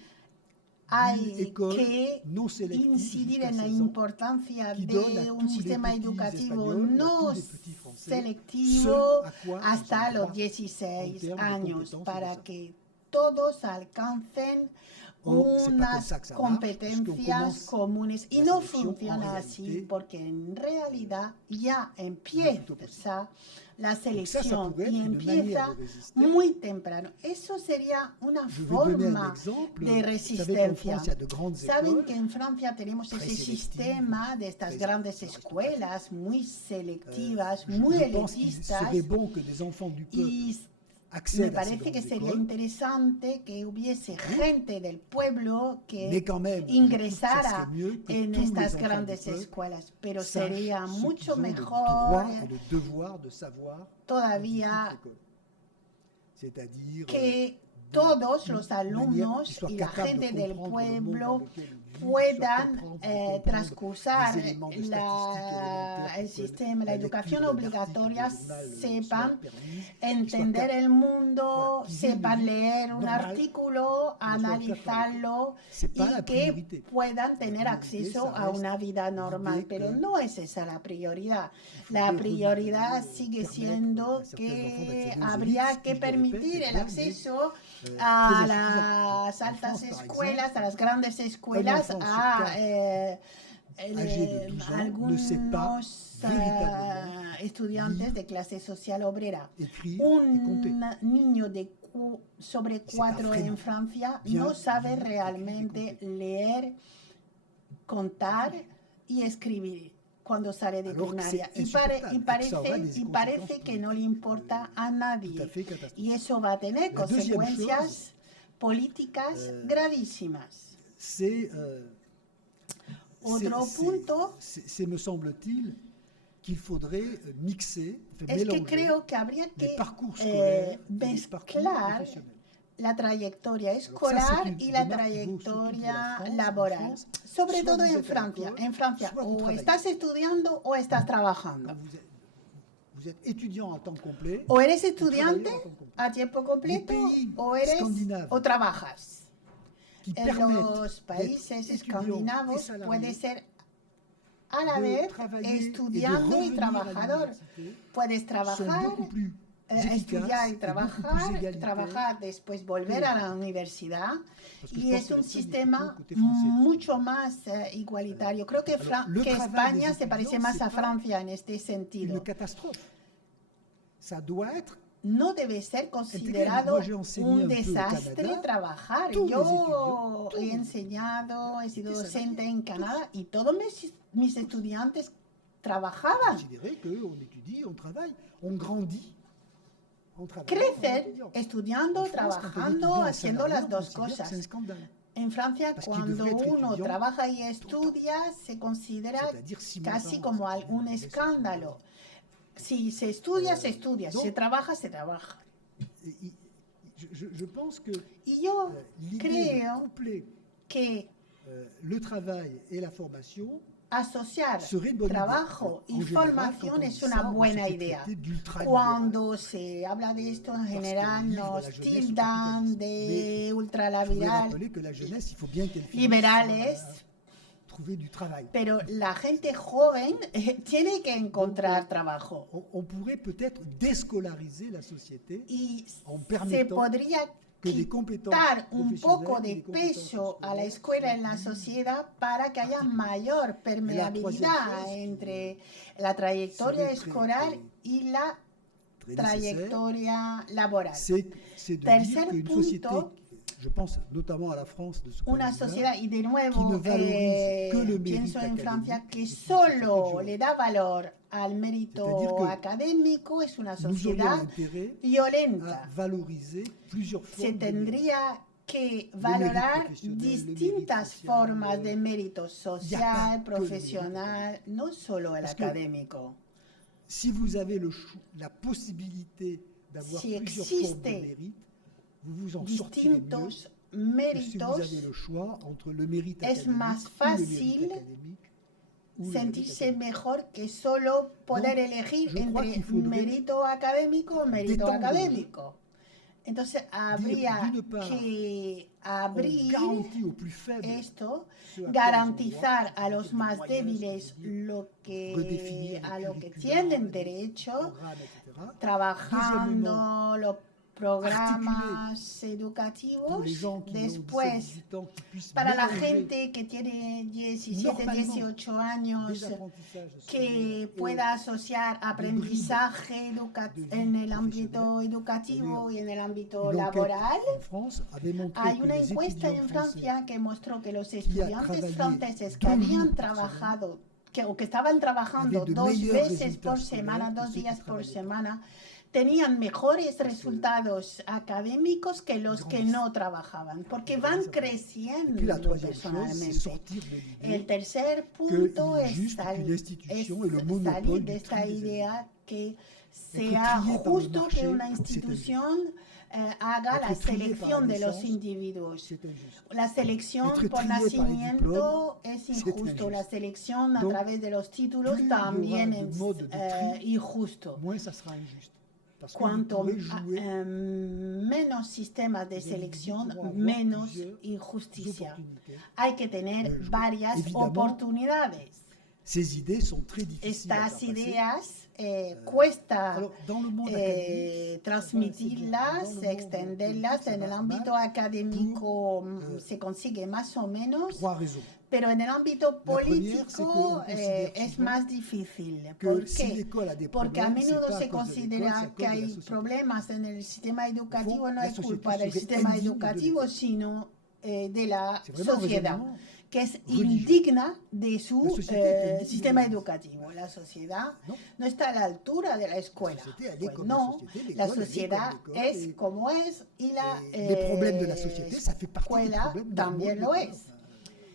Hay d'une école que non sélective incidir jusqu'à en la 16 ans, importancia qui donne à de un tous sistema les petits educativo Espagnols, à no tous les petits Français, selectivo ce à quoi hasta ils ont los droit 16 en termes de años compétences para et de que todos alcancen Or, c'est pas comme unas ça que ça marche, puisqu'on competencias commence comunes y la no selección funciona en así réalité porque en realidad ya empieza la selección pourrait y être une empieza manière de résister. muy temprano. Eso sería una Je vais donner un forma exemple. de Vous savez qu'en resistencia. France, il y a de grandes Saben écoles que en Francia tenemos très ese sélectives, sistema de estas très grandes escuelas muy selectivas, Je muy pense qu'il elitistas, serait bon que des enfants du peuple y me accèdent à ces parece que grandes sería écoles, interesante que hubiese gente del pueblo mais que quand même, ingresara ça serait mieux que en tous les estas enfants du grandes peuple escuelas, pero sachent sería ce mucho qu'ils ont le mejor droit et le devoir de savoir todavía en toute école. C'est-à-dire que todos los manière alumnos qu'ils soient y la capables de gente del comprendre le monde dans pueblo lequel ils vivent, puedan qu'ils soient capables de comprendre transcursar les éléments de statistiques élémentaires el qui sistema, peuvent la la educación lecture d'un obligatoria, article de journal sepan soit permise, entender el mundo, Voilà, qu'ils aient sepan une vie leer un normale, artículo, soient analizarlo C'est pas la y que priorité. puedan tener priorité, acceso ça a reste una vida normal, l'idée pero que no es esa la prioridad. faut La que prioridad revenir, sigue permettre siendo à certains enfants que d'accéder aux habría élites, que ce qui, je le répète, permitir est el bien, acceso mais, a très las insuffisant. En altas France, par escuelas, exemple, a las grandes escuelas, enfant sur a quatre âgé de 12 ans ne sait pas algunos véritablement estudiantes lire, de clase social obrera. écrire et compter. Un niño de sobre C'est pas 4 en vraiment Francia bien no sabe lire, realmente écrire y leer, contar y escribir cuando sale de Alors que primaria. c'est Y, insupportable, et que ça aura des parece conséquences que no le importa a tout nadie. à fait catastrophique. Y eso va a tener La deuxième consecuencias políticas gravísimas. C'est Otro punto c'est, me semble-t-il, qu'il faudrait mixer, es que mélanger creo que habría les que parcours scolaires et les parcours mezclar professionnels. la trayectoria Alors ça, escolar c'est une y la remarque qui vaut surtout pour la trayectoria France. En laboral. France, Sobre soit todo vous en êtes à Francia. l'école, En Francia, soit vous o travaillez. estás estudiando o estás trabajando. Quand vous êtes étudiant à temps complet, O eres vous estudiante travaillez à temps complet. a tiempo completo Les pays o eres scandinaves o trabajas. qui En permettent los países d'être étudiant et escandinavos salarié, puede ser a la de vez travailler et de estudiando y revenir à trabajador. l'université Puedes sont trabajar, beaucoup plus estudiar y efficaces et beaucoup plus égalitaires. trabajar, después volver a la universidad. Parce que je Y pense es que un la Espagne est sistema plutôt côté français. mucho más igualitario. Creo que, Alors, le que travail España des se parece étudiants, más c'est a pas Francia en este Une sentido. catastrophe. Ça doit être No debe ser considerado Moi, j'ai enseigné un un peu au desastre Canada. trabajar. Tous les Yo étudiants, he tous enseñado, he sido étaient docente salariés, en Canadá y todos mis estudiantes trabajaban. considérer qu'on étudie, on travaille, on grandit. On travaille, Crecen on étudiant. estudiando, En France, quand on est trabajando, étudiant et haciendo salarié, las on dos considère que cosas. c'est un scandale. En Francia, Parce qu'il cuando devrait être uno étudiant trabaja y estudia, se considera C'est-à-dire 6 mois casi par an, como c'est-à-dire un une escándalo. Si se estudia, se estudia. Si donc- se trabaja, se trabaja. Et je pense que Y yo l'idée de creo coupler que le travail et la formation asociar serait une bonne trabajo idée. y En général, formación quand on es dit una ça, on buena se fait idea. traiter d'ultra-libéral. Cuando se habla de esto en general livre nos la jeunesse au tildan capitalisme. de Mais Je voudrais ultraliberal, rappeler que la jeunesse, il faut bien qu'elle finisse liberales, par trouver du travail. pero la gente joven tiene que encontrar trabajo. On pourrait peut-être déscolariser la société Y en se permettant podría quitar un poco de peso a la escuela en la sociedad para que haya mayor permeabilidad entre la trayectoria escolar y la trayectoria laboral. Tercer punto, je pense notamment à la France de ce una sociedad, y de nuevo pienso en mérite Francia, académique, que es una société solo violente. le da valor al mérito C'est-à-dire que académico, es una Nous aurions sociedad intérêt à violenta. valoriser plusieurs Se formes de mérite. tendría que valorar professionnel, le distintas mérite social, formas de mérito social, pas que le profesional, no solo el Parce que académico. Si vous avez la possibilité d'avoir Si plusieurs formes de existe mérite, vous vous en sortirez mieux Distintos que si méritos, vous avez le choix entre le mérite es académique más ou le fácil mérite académique ou le mérite sentirse académique. mejor que solo poder Donc, elegir je crois entre qu'il faudrait mérito académico o mérito détendre le académico. Entonces habría d'une part, que On abrir garantit aux plus faibles esto, ce à quoi ils ont garantizar droit, a los avec des más moyens, débiles ce que je veux dire, redéfinir a les lo que curricula, tienen les derecho, programmes, etc. trabajando los programas pour les educativos. gens qui ont Después, 17-18 ans, qui puissent para la mélanger gente que tiene 17, normalement 18 años, des apprentissages que scolaires pueda asociar aprendizaje en el ámbito educativo y en el ámbito Une enquête laboral. en France avait montré Hay que una les encuesta étudiants en français Francia que mostró que los trabajé estudiantes franceses que 2 habían jours por trabajado, o que estaban trabajando avaient de 2 meilleurs veces résultats por scolaires semana, que 2 ceux qui días por travaillaient pas. semana, tenían mejores resultados académicos que los que no trabajaban, porque van Et puis creciendo la troisième chose, c'est personalmente. sortir de l'idée El tercer que punto il est es juste qu'une institution ait le salir monopole de du esta tri des idea que trié sea par le justo marché, que una c'est institución haga la Être trié par la selección de los naissance, individuos. c'est injuste. La selección Être por trié par les nacimiento diplômes, es c'est injusto. injuste. La selección a Donc, través de los títulos plus il y aura también de es mode de tri, injusto. moins ça sera injuste. Parce que vous Cuanto pourrez jouer menos sistemas de selección, pourront avoir menos plusieurs injusticia. opportunités. Hay que tener varias Évidemment, oportunidades. Ces idées sont très difficiles à Estas faire passer. ideas cuesta Alors, dans le monde académique, transmitirlas, dans le monde extenderlas. politique, ça En el va ámbito mal académico pour, se consigue más o menos, 3 raisons. pero en el ámbito La première, político c'est qu'on considère es souvent más difícil. que ¿Por si qué? l'école a des Porque a problèmes, c'est menudo pas à se cause de l'école, c'est considera à que cause de la hay société. problemas en el sistema educativo, no la es société culpa del serait sistema indigne de educativo, l'école. sino de la C'est vraiment un sociedad, raisonnement que es religieux. indigna de La su société est indigne sistema de la educativo. La sociedad Non. no está a la altura de la escuela. La société, elle est Pues comme no, la société, la l'école, elle est sociedad comme l'école, es et- como es y la les problèmes de la société, ça fait partie des escuela problèmes también normaux lo de l'école. es.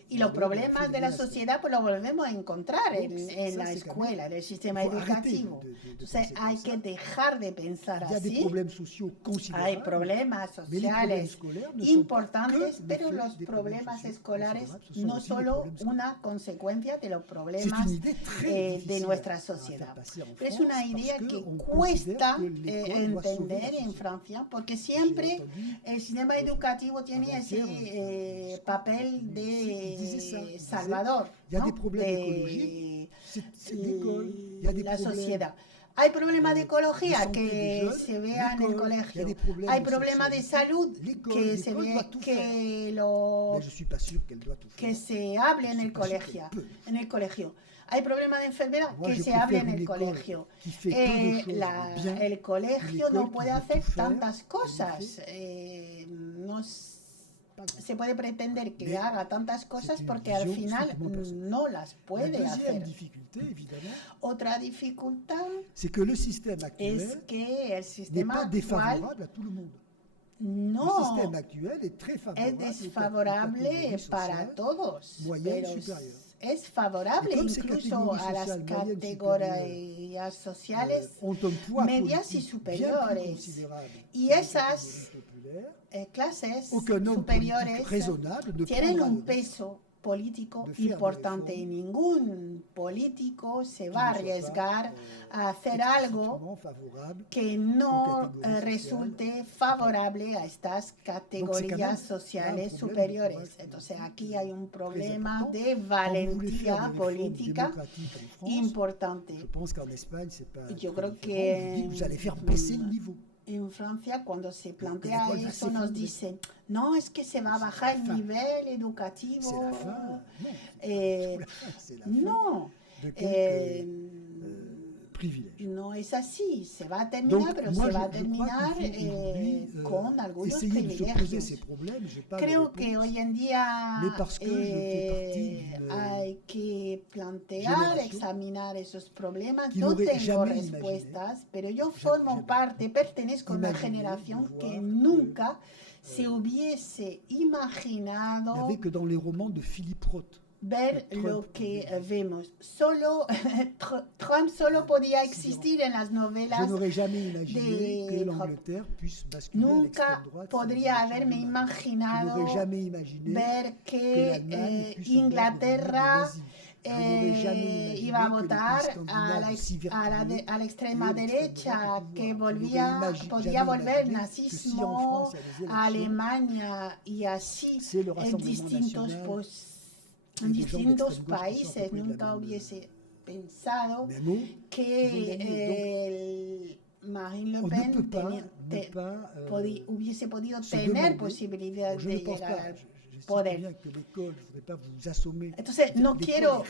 Y los problemas de la escuela. sociedad pues los volvemos a encontrar en ça, la c'est escuela, en el sistema Il faut arrêter educativo. de Entonces penser hay comme que ça. dejar de pensar Il y a des así. problèmes sociaux Hay considérables. problemas mais les problèmes sociales scolaires ne sont pas importantes, que le pero fait los des problemas sociaux escolares considérables, ce sont no aussi des solo problèmes scolaires. una consecuencia de los C'est problemas une idée très de difficile nuestra à faire sociedad. passer en Pero es France una idea parce que qu'on cuesta considère que l'école doit sauver entender la en société. Francia, porque J'ai siempre entendu el sistema educativo tiene ese avant-hier, papel disait ça, de il disait, Salvador, il y a ¿no? des problèmes de écologiques, c'est l'école. Il y a des la problèmes sociedad. Hay problemas de ecología santé que des jeunes, se vean en el l'école. Il y a colegio. des problèmes Hay de problemas de sexualité. salud L'école, que se l'école ve doit tout que Mais je suis pas sûr qu'elle doit tout que faire. se hable en Je el suis pas sûr colegio. qu'elle peut. En el colegio. Hay problemas de enfermedad Moi, que je se hable en préfère el une école colegio. qui fait peu de choses, mais bien, El colegio une no école puede qui veut hacer tout faire, tantas elle le cosas. fait. No se puede pretender que Mais haga tantas cosas une porque al vision final strictement personnelle. no las La puede deuxième hacer. difficulté, évidemment, Otra dificultad c'est que le système es actuel que el n'est sistema pas actual défavorable à tout le monde. Le no système actuel est très es favorable desfavorable aux catégories para sociales todos, moyennes pero supérieures. es favorable Y como ces incluso categorías a las sociales moyennes categorías sociales ont un poids medias y politique bien plus superiores. considérable Y que les esas catégories populaires. clases Aucun homme superiores politique raisonnable ne tienen prendra un le risque peso político de faire importante des y réformes ningún político se va a qui ne soient arriesgar pas, a hacer algo explicitement favorables que no categorías resulte favorable a estas categorías sociales un problema, superiores. moi, Entonces aquí hay un très problema important. de Quand vous voulez faire valentía des réformes política démocratiques en France, importante. je pense qu'en Espagne, c'est pas Yo très creo différent. On vous dit, que vous allez faire baisser le niveau. en Francia, cuando se plantea eso, nos dicen, no, es que se va a bajar el nivel educativo. No. No es así, se va a terminar, pero se va a terminar con algunos privilegios. Creo que hoy en día hay que plantear, examinar esos problemas. No tengo respuestas, pero yo formo parte, pertenezco a una generación que nunca se hubiese imaginado ver lo que vemos. Solo Trump solo podía existir en las novelas de nunca podría haberme imaginado ver que Inglaterra iba a votar a la extrema derecha, que podía volver el nazismo a Alemania y así en distintos países. Nunca hubiese pensado que Marine Le Pen hubiese podido tener posibilidades de llegar al poder. Entonces, no quiero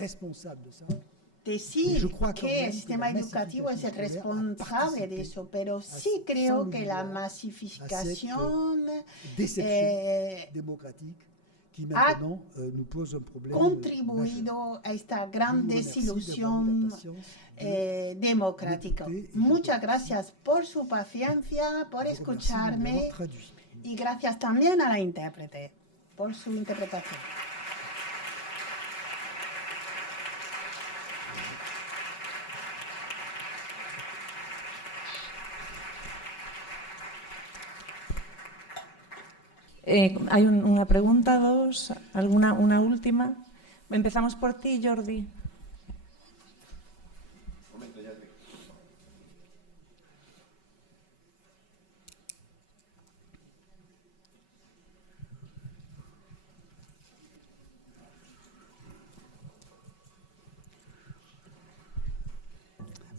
decir que el sistema educativo es el responsable de eso, pero sí creo que la masificación ha contribuido a esta gran desilusión democrática. Muchas gracias por su paciencia, por escucharme, y gracias también a la intérprete por su interpretación. Hay una pregunta, dos, una última. Empezamos por ti, Jordi.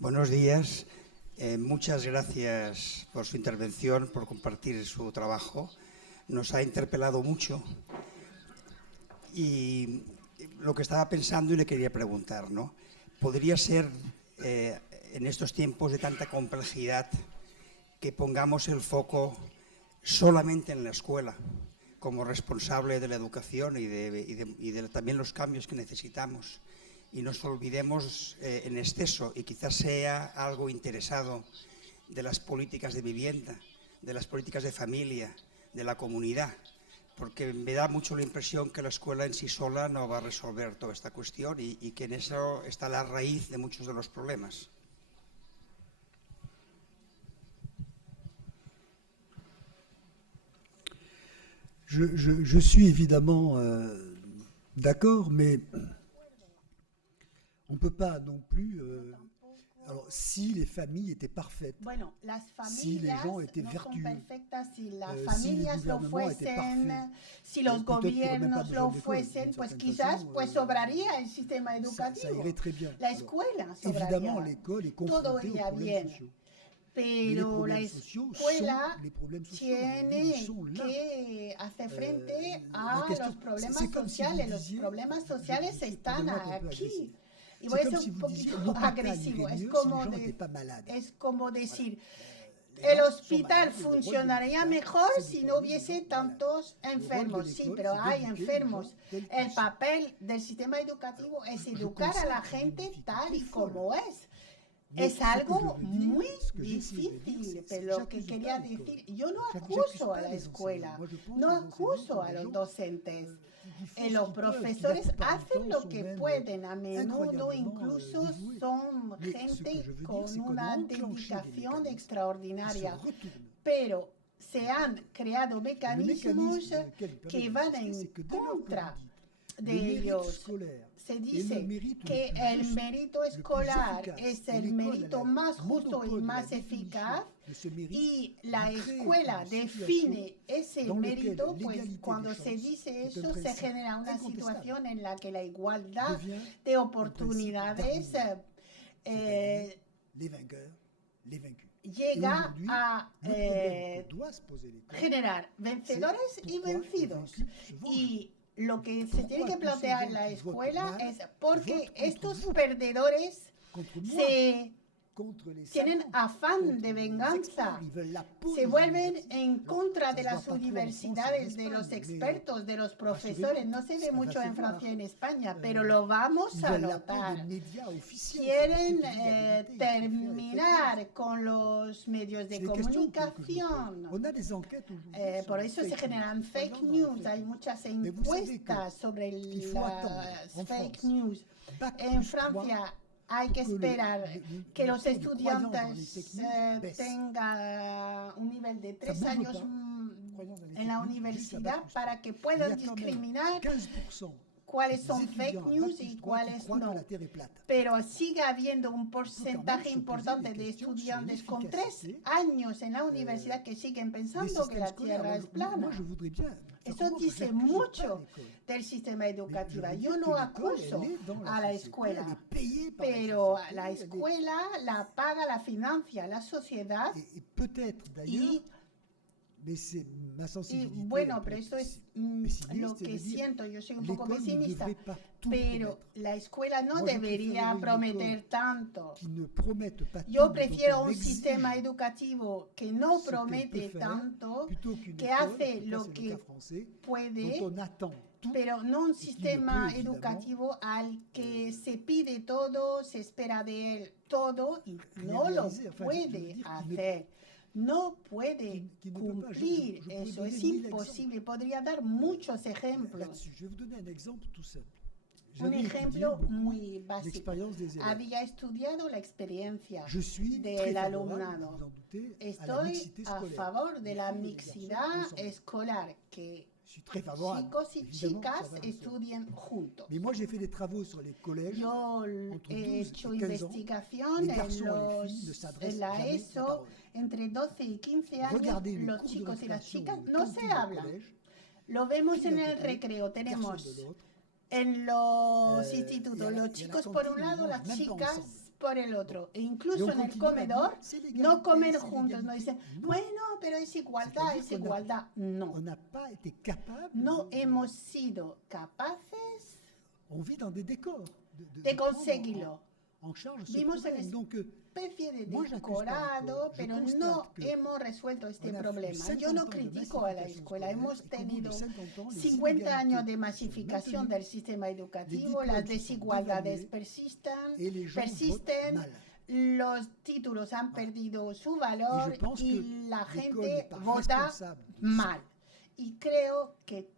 Buenos días. Muchas gracias por su intervención, por compartir su trabajo. Nos ha interpelado mucho y lo que estaba pensando y le quería preguntar, ¿no? ¿Podría ser en estos tiempos de tanta complejidad que pongamos el foco solamente en la escuela como responsable de la educación y de también los cambios que necesitamos? Y nos olvidemos en exceso, y quizás sea algo interesado, de las políticas de vivienda, de las políticas de familia, de la comunidad, porque me da mucho la impresión que la escuela en sí sola no va a resolver toda esta cuestión y que en eso está la raíz de muchos de los problemas. Je suis évidemment d'accord, mais on ne peut pas non plus... alors, si les familles étaient parfaites, si les gens étaient vertueux, si las familias lo fuesen, si los gobiernos lo fuesen, pues quizás sobraría el sistema educativo. Ça irait très bien. La escuela sobraría. Évidemment, l'école est confrontée aux problèmes sociaux. Pero la escuela tiene que hacer frente a los problemas sociales. Los problemas sociales están aquí. Y voy a ser un poquito agresivo. Es como decir, el hospital funcionaría mejor si no hubiese tantos enfermos. Sí, pero hay enfermos. El papel del sistema educativo es educar a la gente tal y como es. Es algo muy difícil, pero lo que quería decir, yo no acuso a la escuela, no acuso a los docentes. Los profesores hacen lo que pueden, a menudo incluso son gente con una dedicación extraordinaria, pero se han creado mecanismos que van en contra de ellos. Se dice que el mérito escolar es el mérito más justo y más eficaz, y la escuela define ese mérito, pues cuando se dice eso se genera una situación en la que la igualdad de oportunidades llega a generar vencedores y vencidos. Y lo que se tiene que plantear en la escuela es por qué estos perdedores tienen afán de venganza, se vuelven en contra de las universidades, de los expertos, de los profesores. No se ve mucho en Francia y en España, pero lo vamos a notar. Quieren terminar con los medios de comunicación. Por eso se generan fake news. Hay muchas encuestas sobre las fake news. En Francia hay que esperar que los estudiantes tengan un nivel de 3 años en la universidad para que puedan discriminar cuáles son fake news y cuáles no. Pero sigue habiendo un porcentaje importante de estudiantes con 3 años en la universidad que siguen pensando que la Tierra es plana. Eso dice mucho del sistema educativo. Yo no acuso a la escuela, pero la escuela la paga, la financia la sociedad y bueno, pero esto es lo que siento. Yo soy un poco pesimista, pero la escuela no debería prometer tanto. Yo prefiero un sistema educativo que no promete tanto, que hace lo que puede, pero no un sistema educativo al que se pide todo, se espera de él todo y no lo puede hacer. No puede cumplir eso, es imposible. Podría dar muchos ejemplos. Un ejemplo muy básico. Había estudiado la experiencia del alumnado. Estoy a favor de la mixidad escolar, que chicos y chicas estudien juntos. Yo he hecho investigación en la ESO, entre 12 y 15 años, los chicos y las chicas no se hablan. Lo vemos en el recreo, tenemos en los institutos los chicos por un lado, las chicas por el otro, e incluso en el comedor no comen juntos, no dicen, bueno, pero es igualdad, no. No hemos sido capaces de conseguirlo. Vimos una especie de decorado, pero no hemos resuelto este problema. Yo no critico a la escuela. Hemos tenido 50 años de masificación del sistema educativo, las desigualdades persisten, los títulos han perdido su valor y la gente vota mal. Y creo que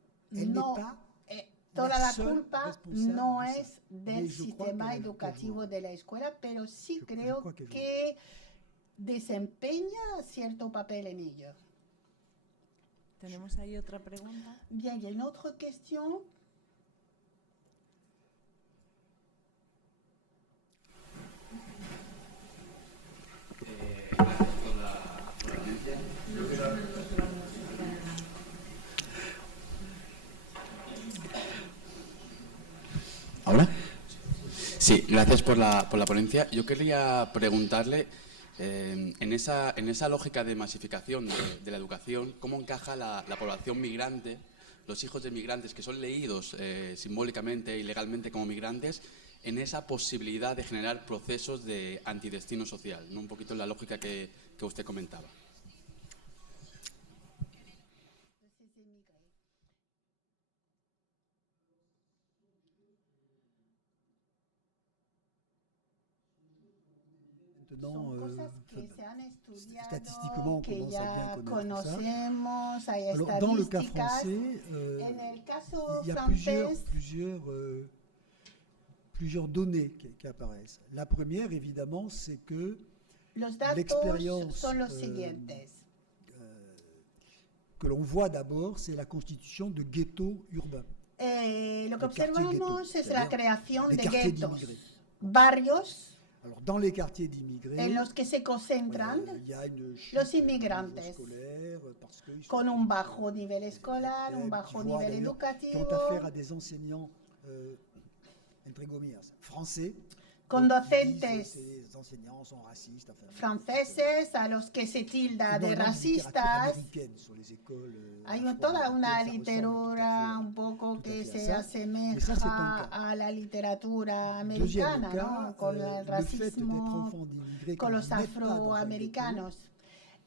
toda la culpa no es del sistema educativo de la escuela, pero sí creo que desempeña cierto papel en ello. ¿Tenemos ahí otra pregunta? Bien, ¿y una otra cuestión? ¿Ahora? Sí, gracias por la ponencia. Yo quería preguntarle, en esa lógica de masificación de la educación, ¿cómo encaja la población migrante, los hijos de migrantes que son leídos simbólicamente y legalmente como migrantes, en esa posibilidad de generar procesos de antidestino social, ¿no? Un poquito en la lógica que usted comentaba. Son cosas que se han estudiado, que ya conocemos, hay estadísticas. Dans le cas français, en el caso il y a francés, plusieurs données qui apparaissent. La première, évidemment, c'est que los datos l'expérience son los siguientes. Que l'on voit d'abord, c'est la constitution de ghettos urbains. Lo que observamos es la creación de guetos, barrios. Alors, dans les quartiers d'immigrés, en los que se concentran los inmigrantes con un bajo nivel escolar, un bajo nivel educativo. Qui ont affaire à des enseignants, entre comillas, français. con docentes franceses a los que se tilda de racistas. Hay toda una literatura un poco que se asemeja a la literatura americana, ¿no? Con el racismo, con los afroamericanos.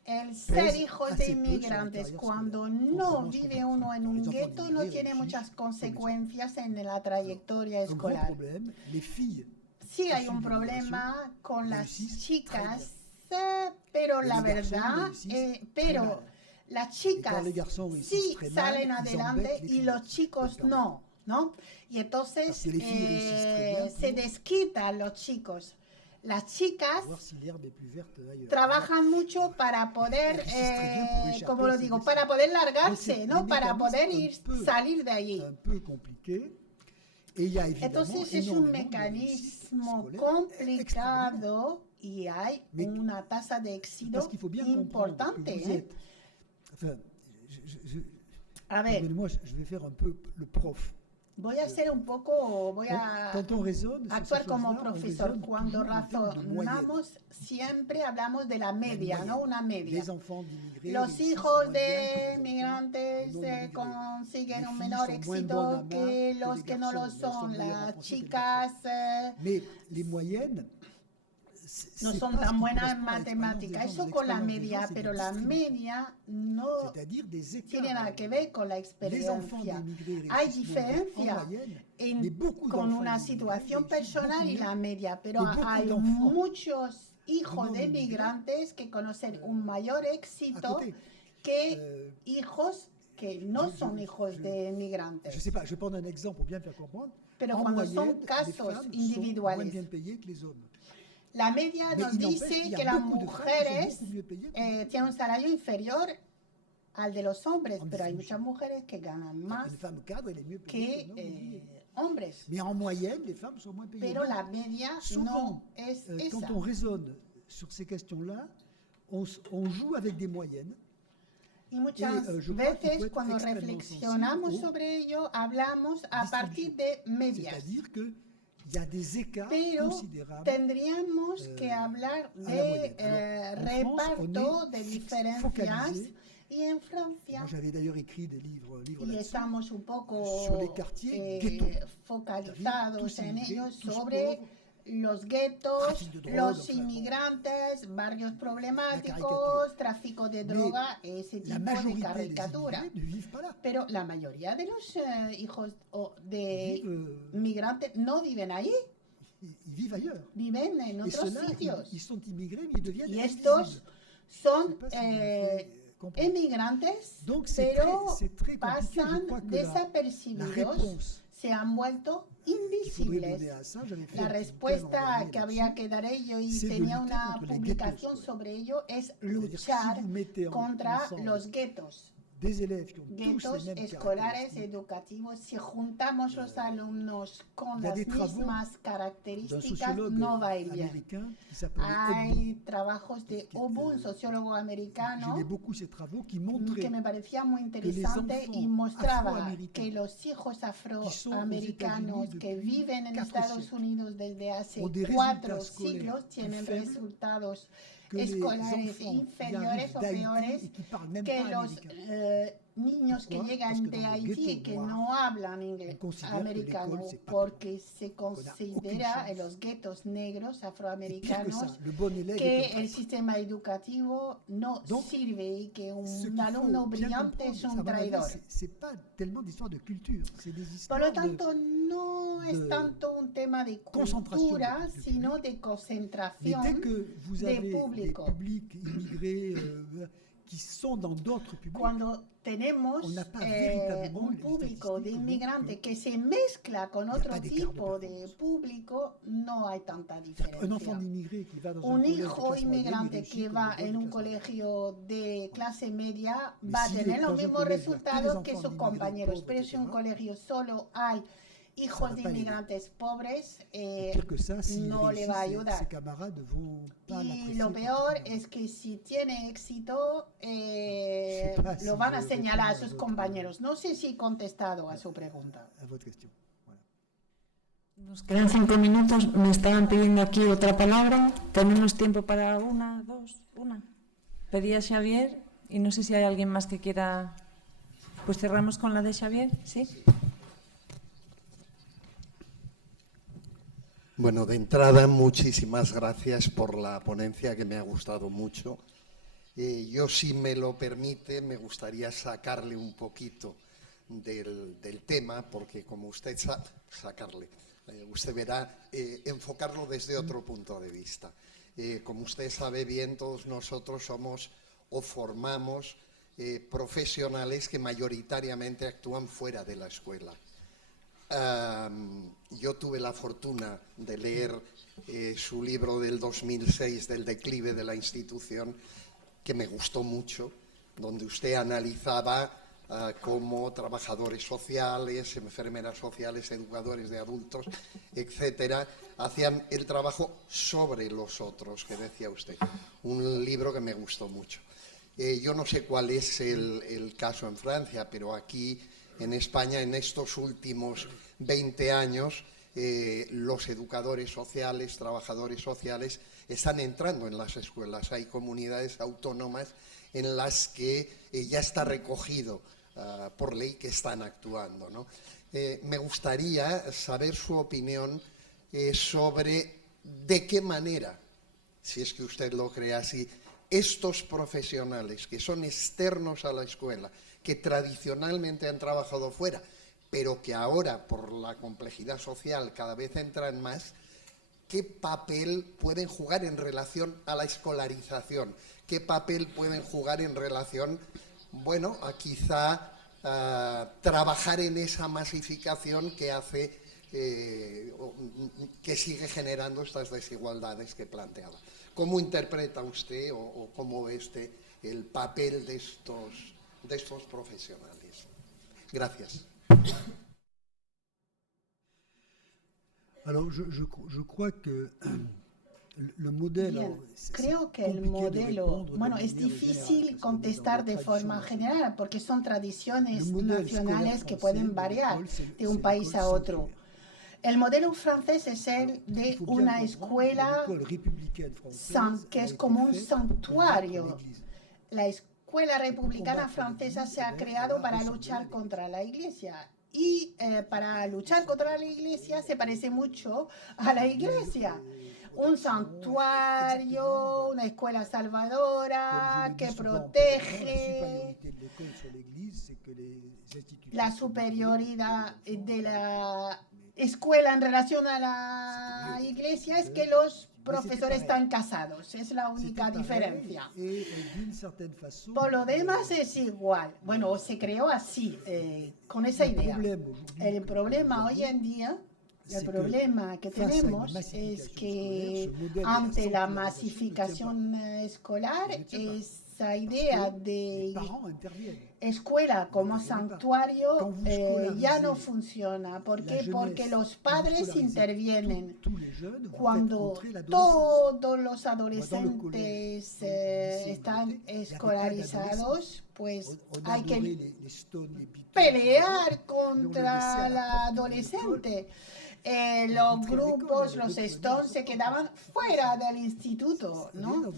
El ser hijos de inmigrantes cuando no vive uno en un gueto no tiene muchas consecuencias en la trayectoria escolar. Sí hay un problema con las chicas, pero la verdad, pero las chicas sí salen adelante y los chicos no, ¿no? Y entonces se desquitan los chicos. Las chicas trabajan mucho para poder, como lo digo, para poder largarse, ¿no? Para poder salir de allí. Entonces es un mecanismo complicado y hay una tasa de éxito importante. A ver, voy a ser un poco, voy a actuar como profesor. Cuando razonamos, siempre hablamos de la media, ¿no? Una media. Los hijos de migrantes consiguen un menor éxito que los que no lo son. Las chicas no son tan buenas en matemáticas. Eso con la media, pero la media no tiene nada que ver con la experiencia. Hay diferencia con una situación personal y la media, pero hay muchos hijos de migrantes que conocen un mayor éxito que hijos que no son hijos de migrantes. Pero cuando son casos individuales, la media nos dice que las mujeres tienen un salario inferior al de los hombres, pero hay muchas mujeres que ganan más que hombres. Pero la media no es esa. Quand on raisonne sur ces questions-là, on joue avec des moyennes. Y muchas veces cuando reflexionamos sobre ello, hablamos a partir de medias. Pero tendríamos que hablar de reparto, de diferencias, y en Francia, y estamos un poco focalizados en ellos sobre los guetos, los inmigrantes, barrios problemáticos, tráfico de droga, ese tipo de caricatura. Pero la mayoría de los hijos de migrantes no viven ahí. Viven en otros sitios. Y estos son emigrantes, pero pasan desapercibidos, se han vuelto invisibles. La respuesta que habría que dar ello, y tenía una publicación sobre ello, es luchar contra los guetos. Guetos escolares educativos. Si juntamos los alumnos con las mismas características, no va a ir bien. Hay trabajos de Obu, un sociólogo americano, que me parecía muy interesante y mostraba que los hijos afroamericanos que viven en Estados Unidos desde hace 4 siglos tienen resultados escolares inferiores o peores que los niños que llegan de Haití y que no hablan inglés americano, porque se considera en los guetos negros afroamericanos que el sistema educativo no sirve y que un alumno brillante es un traidor. Por lo tanto, no es tanto un tema de cultura, sino de concentración de público. Cuando tenemos un público de inmigrantes que se mezcla con otro tipo de público, no hay tanta diferencia. Un hijo inmigrante que va en un colegio de clase media va a tener los mismos resultados que sus compañeros, pero si en un colegio solo hay hijos de inmigrantes pobres, no le va a ayudar. Y lo peor es que si tiene éxito, lo van a señalar a sus compañeros. No sé si he contestado a su pregunta. Nos quedan 5 minutos. Me estaban pidiendo aquí otra palabra. Tenemos tiempo para una, dos, una. Pedía Xavier y no sé si hay alguien más que quiera. Pues cerramos con la de Xavier, ¿sí? Bueno, de entrada, muchísimas gracias por la ponencia, que me ha gustado mucho. Yo, si me lo permite, me gustaría sacarle un poquito del tema, porque como usted sabe, usted verá, enfocarlo desde otro punto de vista. Como usted sabe bien, todos nosotros somos o formamos profesionales que mayoritariamente actúan fuera de la escuela. Yo tuve la fortuna de leer su libro del 2006, del declive de la institución, que me gustó mucho, donde usted analizaba cómo trabajadores sociales, enfermeras sociales, educadores de adultos, etcétera, hacían el trabajo sobre los otros, que decía usted. Un libro que me gustó mucho. Yo no sé cuál es el caso en Francia, pero aquí en España, en estos últimos 20 años, los educadores sociales, trabajadores sociales, están entrando en las escuelas. Hay comunidades autónomas en las que ya está recogido por ley que están actuando, ¿no? Me gustaría saber su opinión sobre de qué manera, si es que usted lo cree así, estos profesionales que son externos a la escuela, que tradicionalmente han trabajado fuera, pero que ahora, por la complejidad social, cada vez entran más, ¿qué papel pueden jugar en relación a la escolarización? ¿Qué papel pueden jugar en relación, bueno, a quizá trabajar en esa masificación que hace, que sigue generando estas desigualdades que planteaba? ¿Cómo interpreta usted o cómo ve usted el papel de estos profesionales? Gracias. Alors, je crois que le modèle. Bien, creo que el modelo, bueno, es difícil contestar de forma general porque son tradiciones nacionales que pueden variar de un país a otro. El modelo francés es el de una escuela que es como un santuario. La escuela republicana francesa se ha creado para luchar contra la Iglesia. Y para luchar contra la Iglesia se parece mucho a la Iglesia. Un santuario, una escuela salvadora que protege la superioridad de la escuela en relación a la Iglesia, es que los profesores están casados, es la única diferencia. Por lo demás es igual, bueno, se creó así, con esa idea. El problema hoy en día, el problema que tenemos es que ante la masificación escolar, esa idea de escuela como santuario ya no funciona. ¿Por qué? Porque los padres intervienen. Cuando todos los adolescentes están escolarizados, pues hay que pelear contra la adolescente. Los grupos, los Stones se quedaban fuera del instituto, ¿no?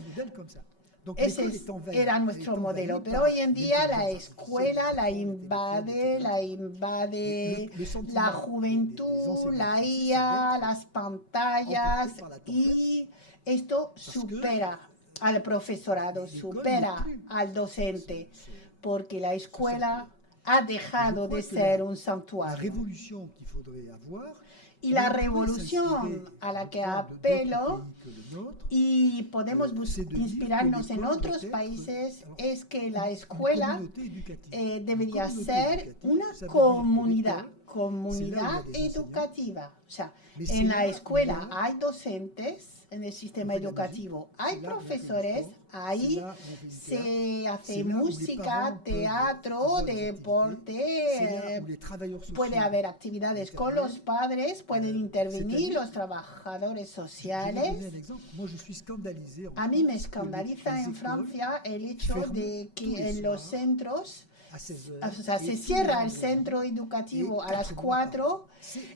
Ese era nuestro modelo, pero hoy en día la escuela la invade la juventud, la IA, las pantallas, y esto supera al profesorado, supera al docente, porque la escuela ha dejado de ser un santuario. Y la revolución a la que apelo, y podemos inspirarnos en otros países, es que la escuela debería ser una comunidad educativa. O sea, en la escuela hay docentes, en el sistema educativo hay profesores, ahí se hace música, teatro, deporte, puede haber actividades con los padres, pueden intervenir los trabajadores sociales. A mí me escandaliza en Francia el hecho de que en los centros o sea, se cierra el centro educativo a las 4,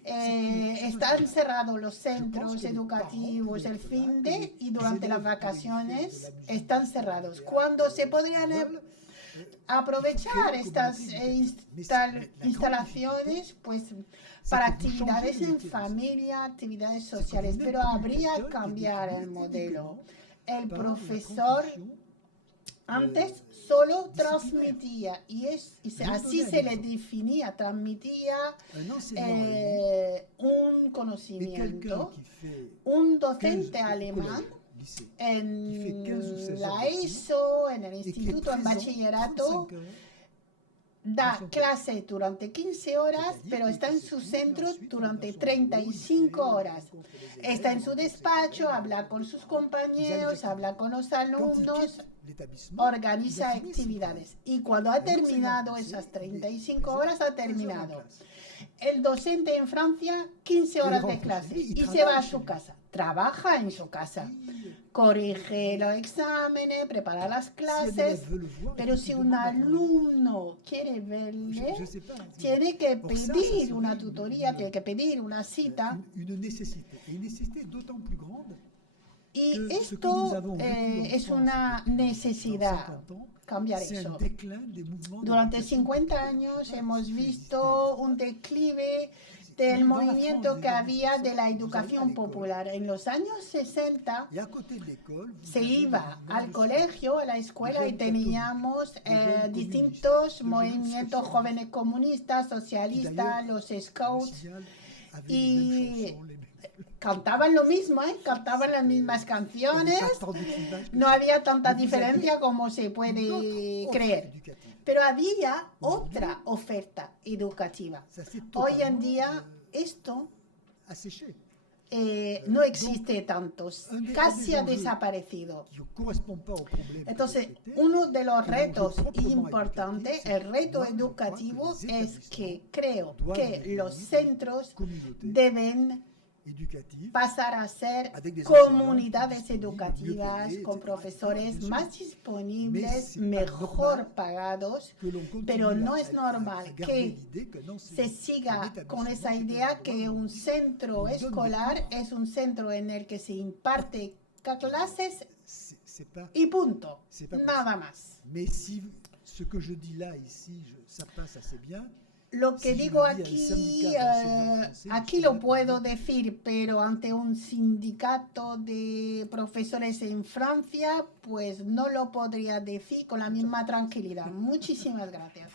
están cerrados los centros educativos el fin de y durante las vacaciones están cerrados. Cuando se podrían aprovechar estas instalaciones, pues para actividades en familia, actividades sociales, pero habría que cambiar el modelo. El profesor antes solo transmitía, y así se le definía, transmitía un conocimiento. Un docente alemán en la ESO, en el instituto, en bachillerato, da clase durante 15 horas, pero está en su centro durante 35 horas. Está en su despacho, habla con sus compañeros, habla con los alumnos, organiza actividades. Y cuando ha terminado esas 35 horas, ha terminado. El docente en Francia, 15 horas de clase y se va a su casa. Trabaja en su casa, corrige los exámenes, prepara las clases, pero si un alumno quiere verle, tiene que pedir una tutoría, tiene que pedir una cita. Y esto es una necesidad, cambiar eso. Durante 50 años hemos visto un declive del movimiento que había de la educación popular. En los años 60 se iba al colegio, a la escuela, y teníamos distintos movimientos jóvenes comunistas, socialistas, los scouts, y cantaban lo mismo, cantaban las mismas canciones, no había tanta diferencia como se puede creer. Pero había otra oferta educativa. Hoy en día esto no existe tanto, casi ha desaparecido. Entonces, uno de los retos importantes, el reto educativo, es que creo que los centros deben pasar a ser comunidades educativas con profesores más disponibles, mejor pagados, pero no es normal que se siga con esa idea que un centro escolar es un centro en el que se imparte clases y punto, nada más. Lo que digo aquí lo puedo decir, pero ante un sindicato de profesores en Francia, pues no lo podría decir con la misma tranquilidad. Muchísimas gracias.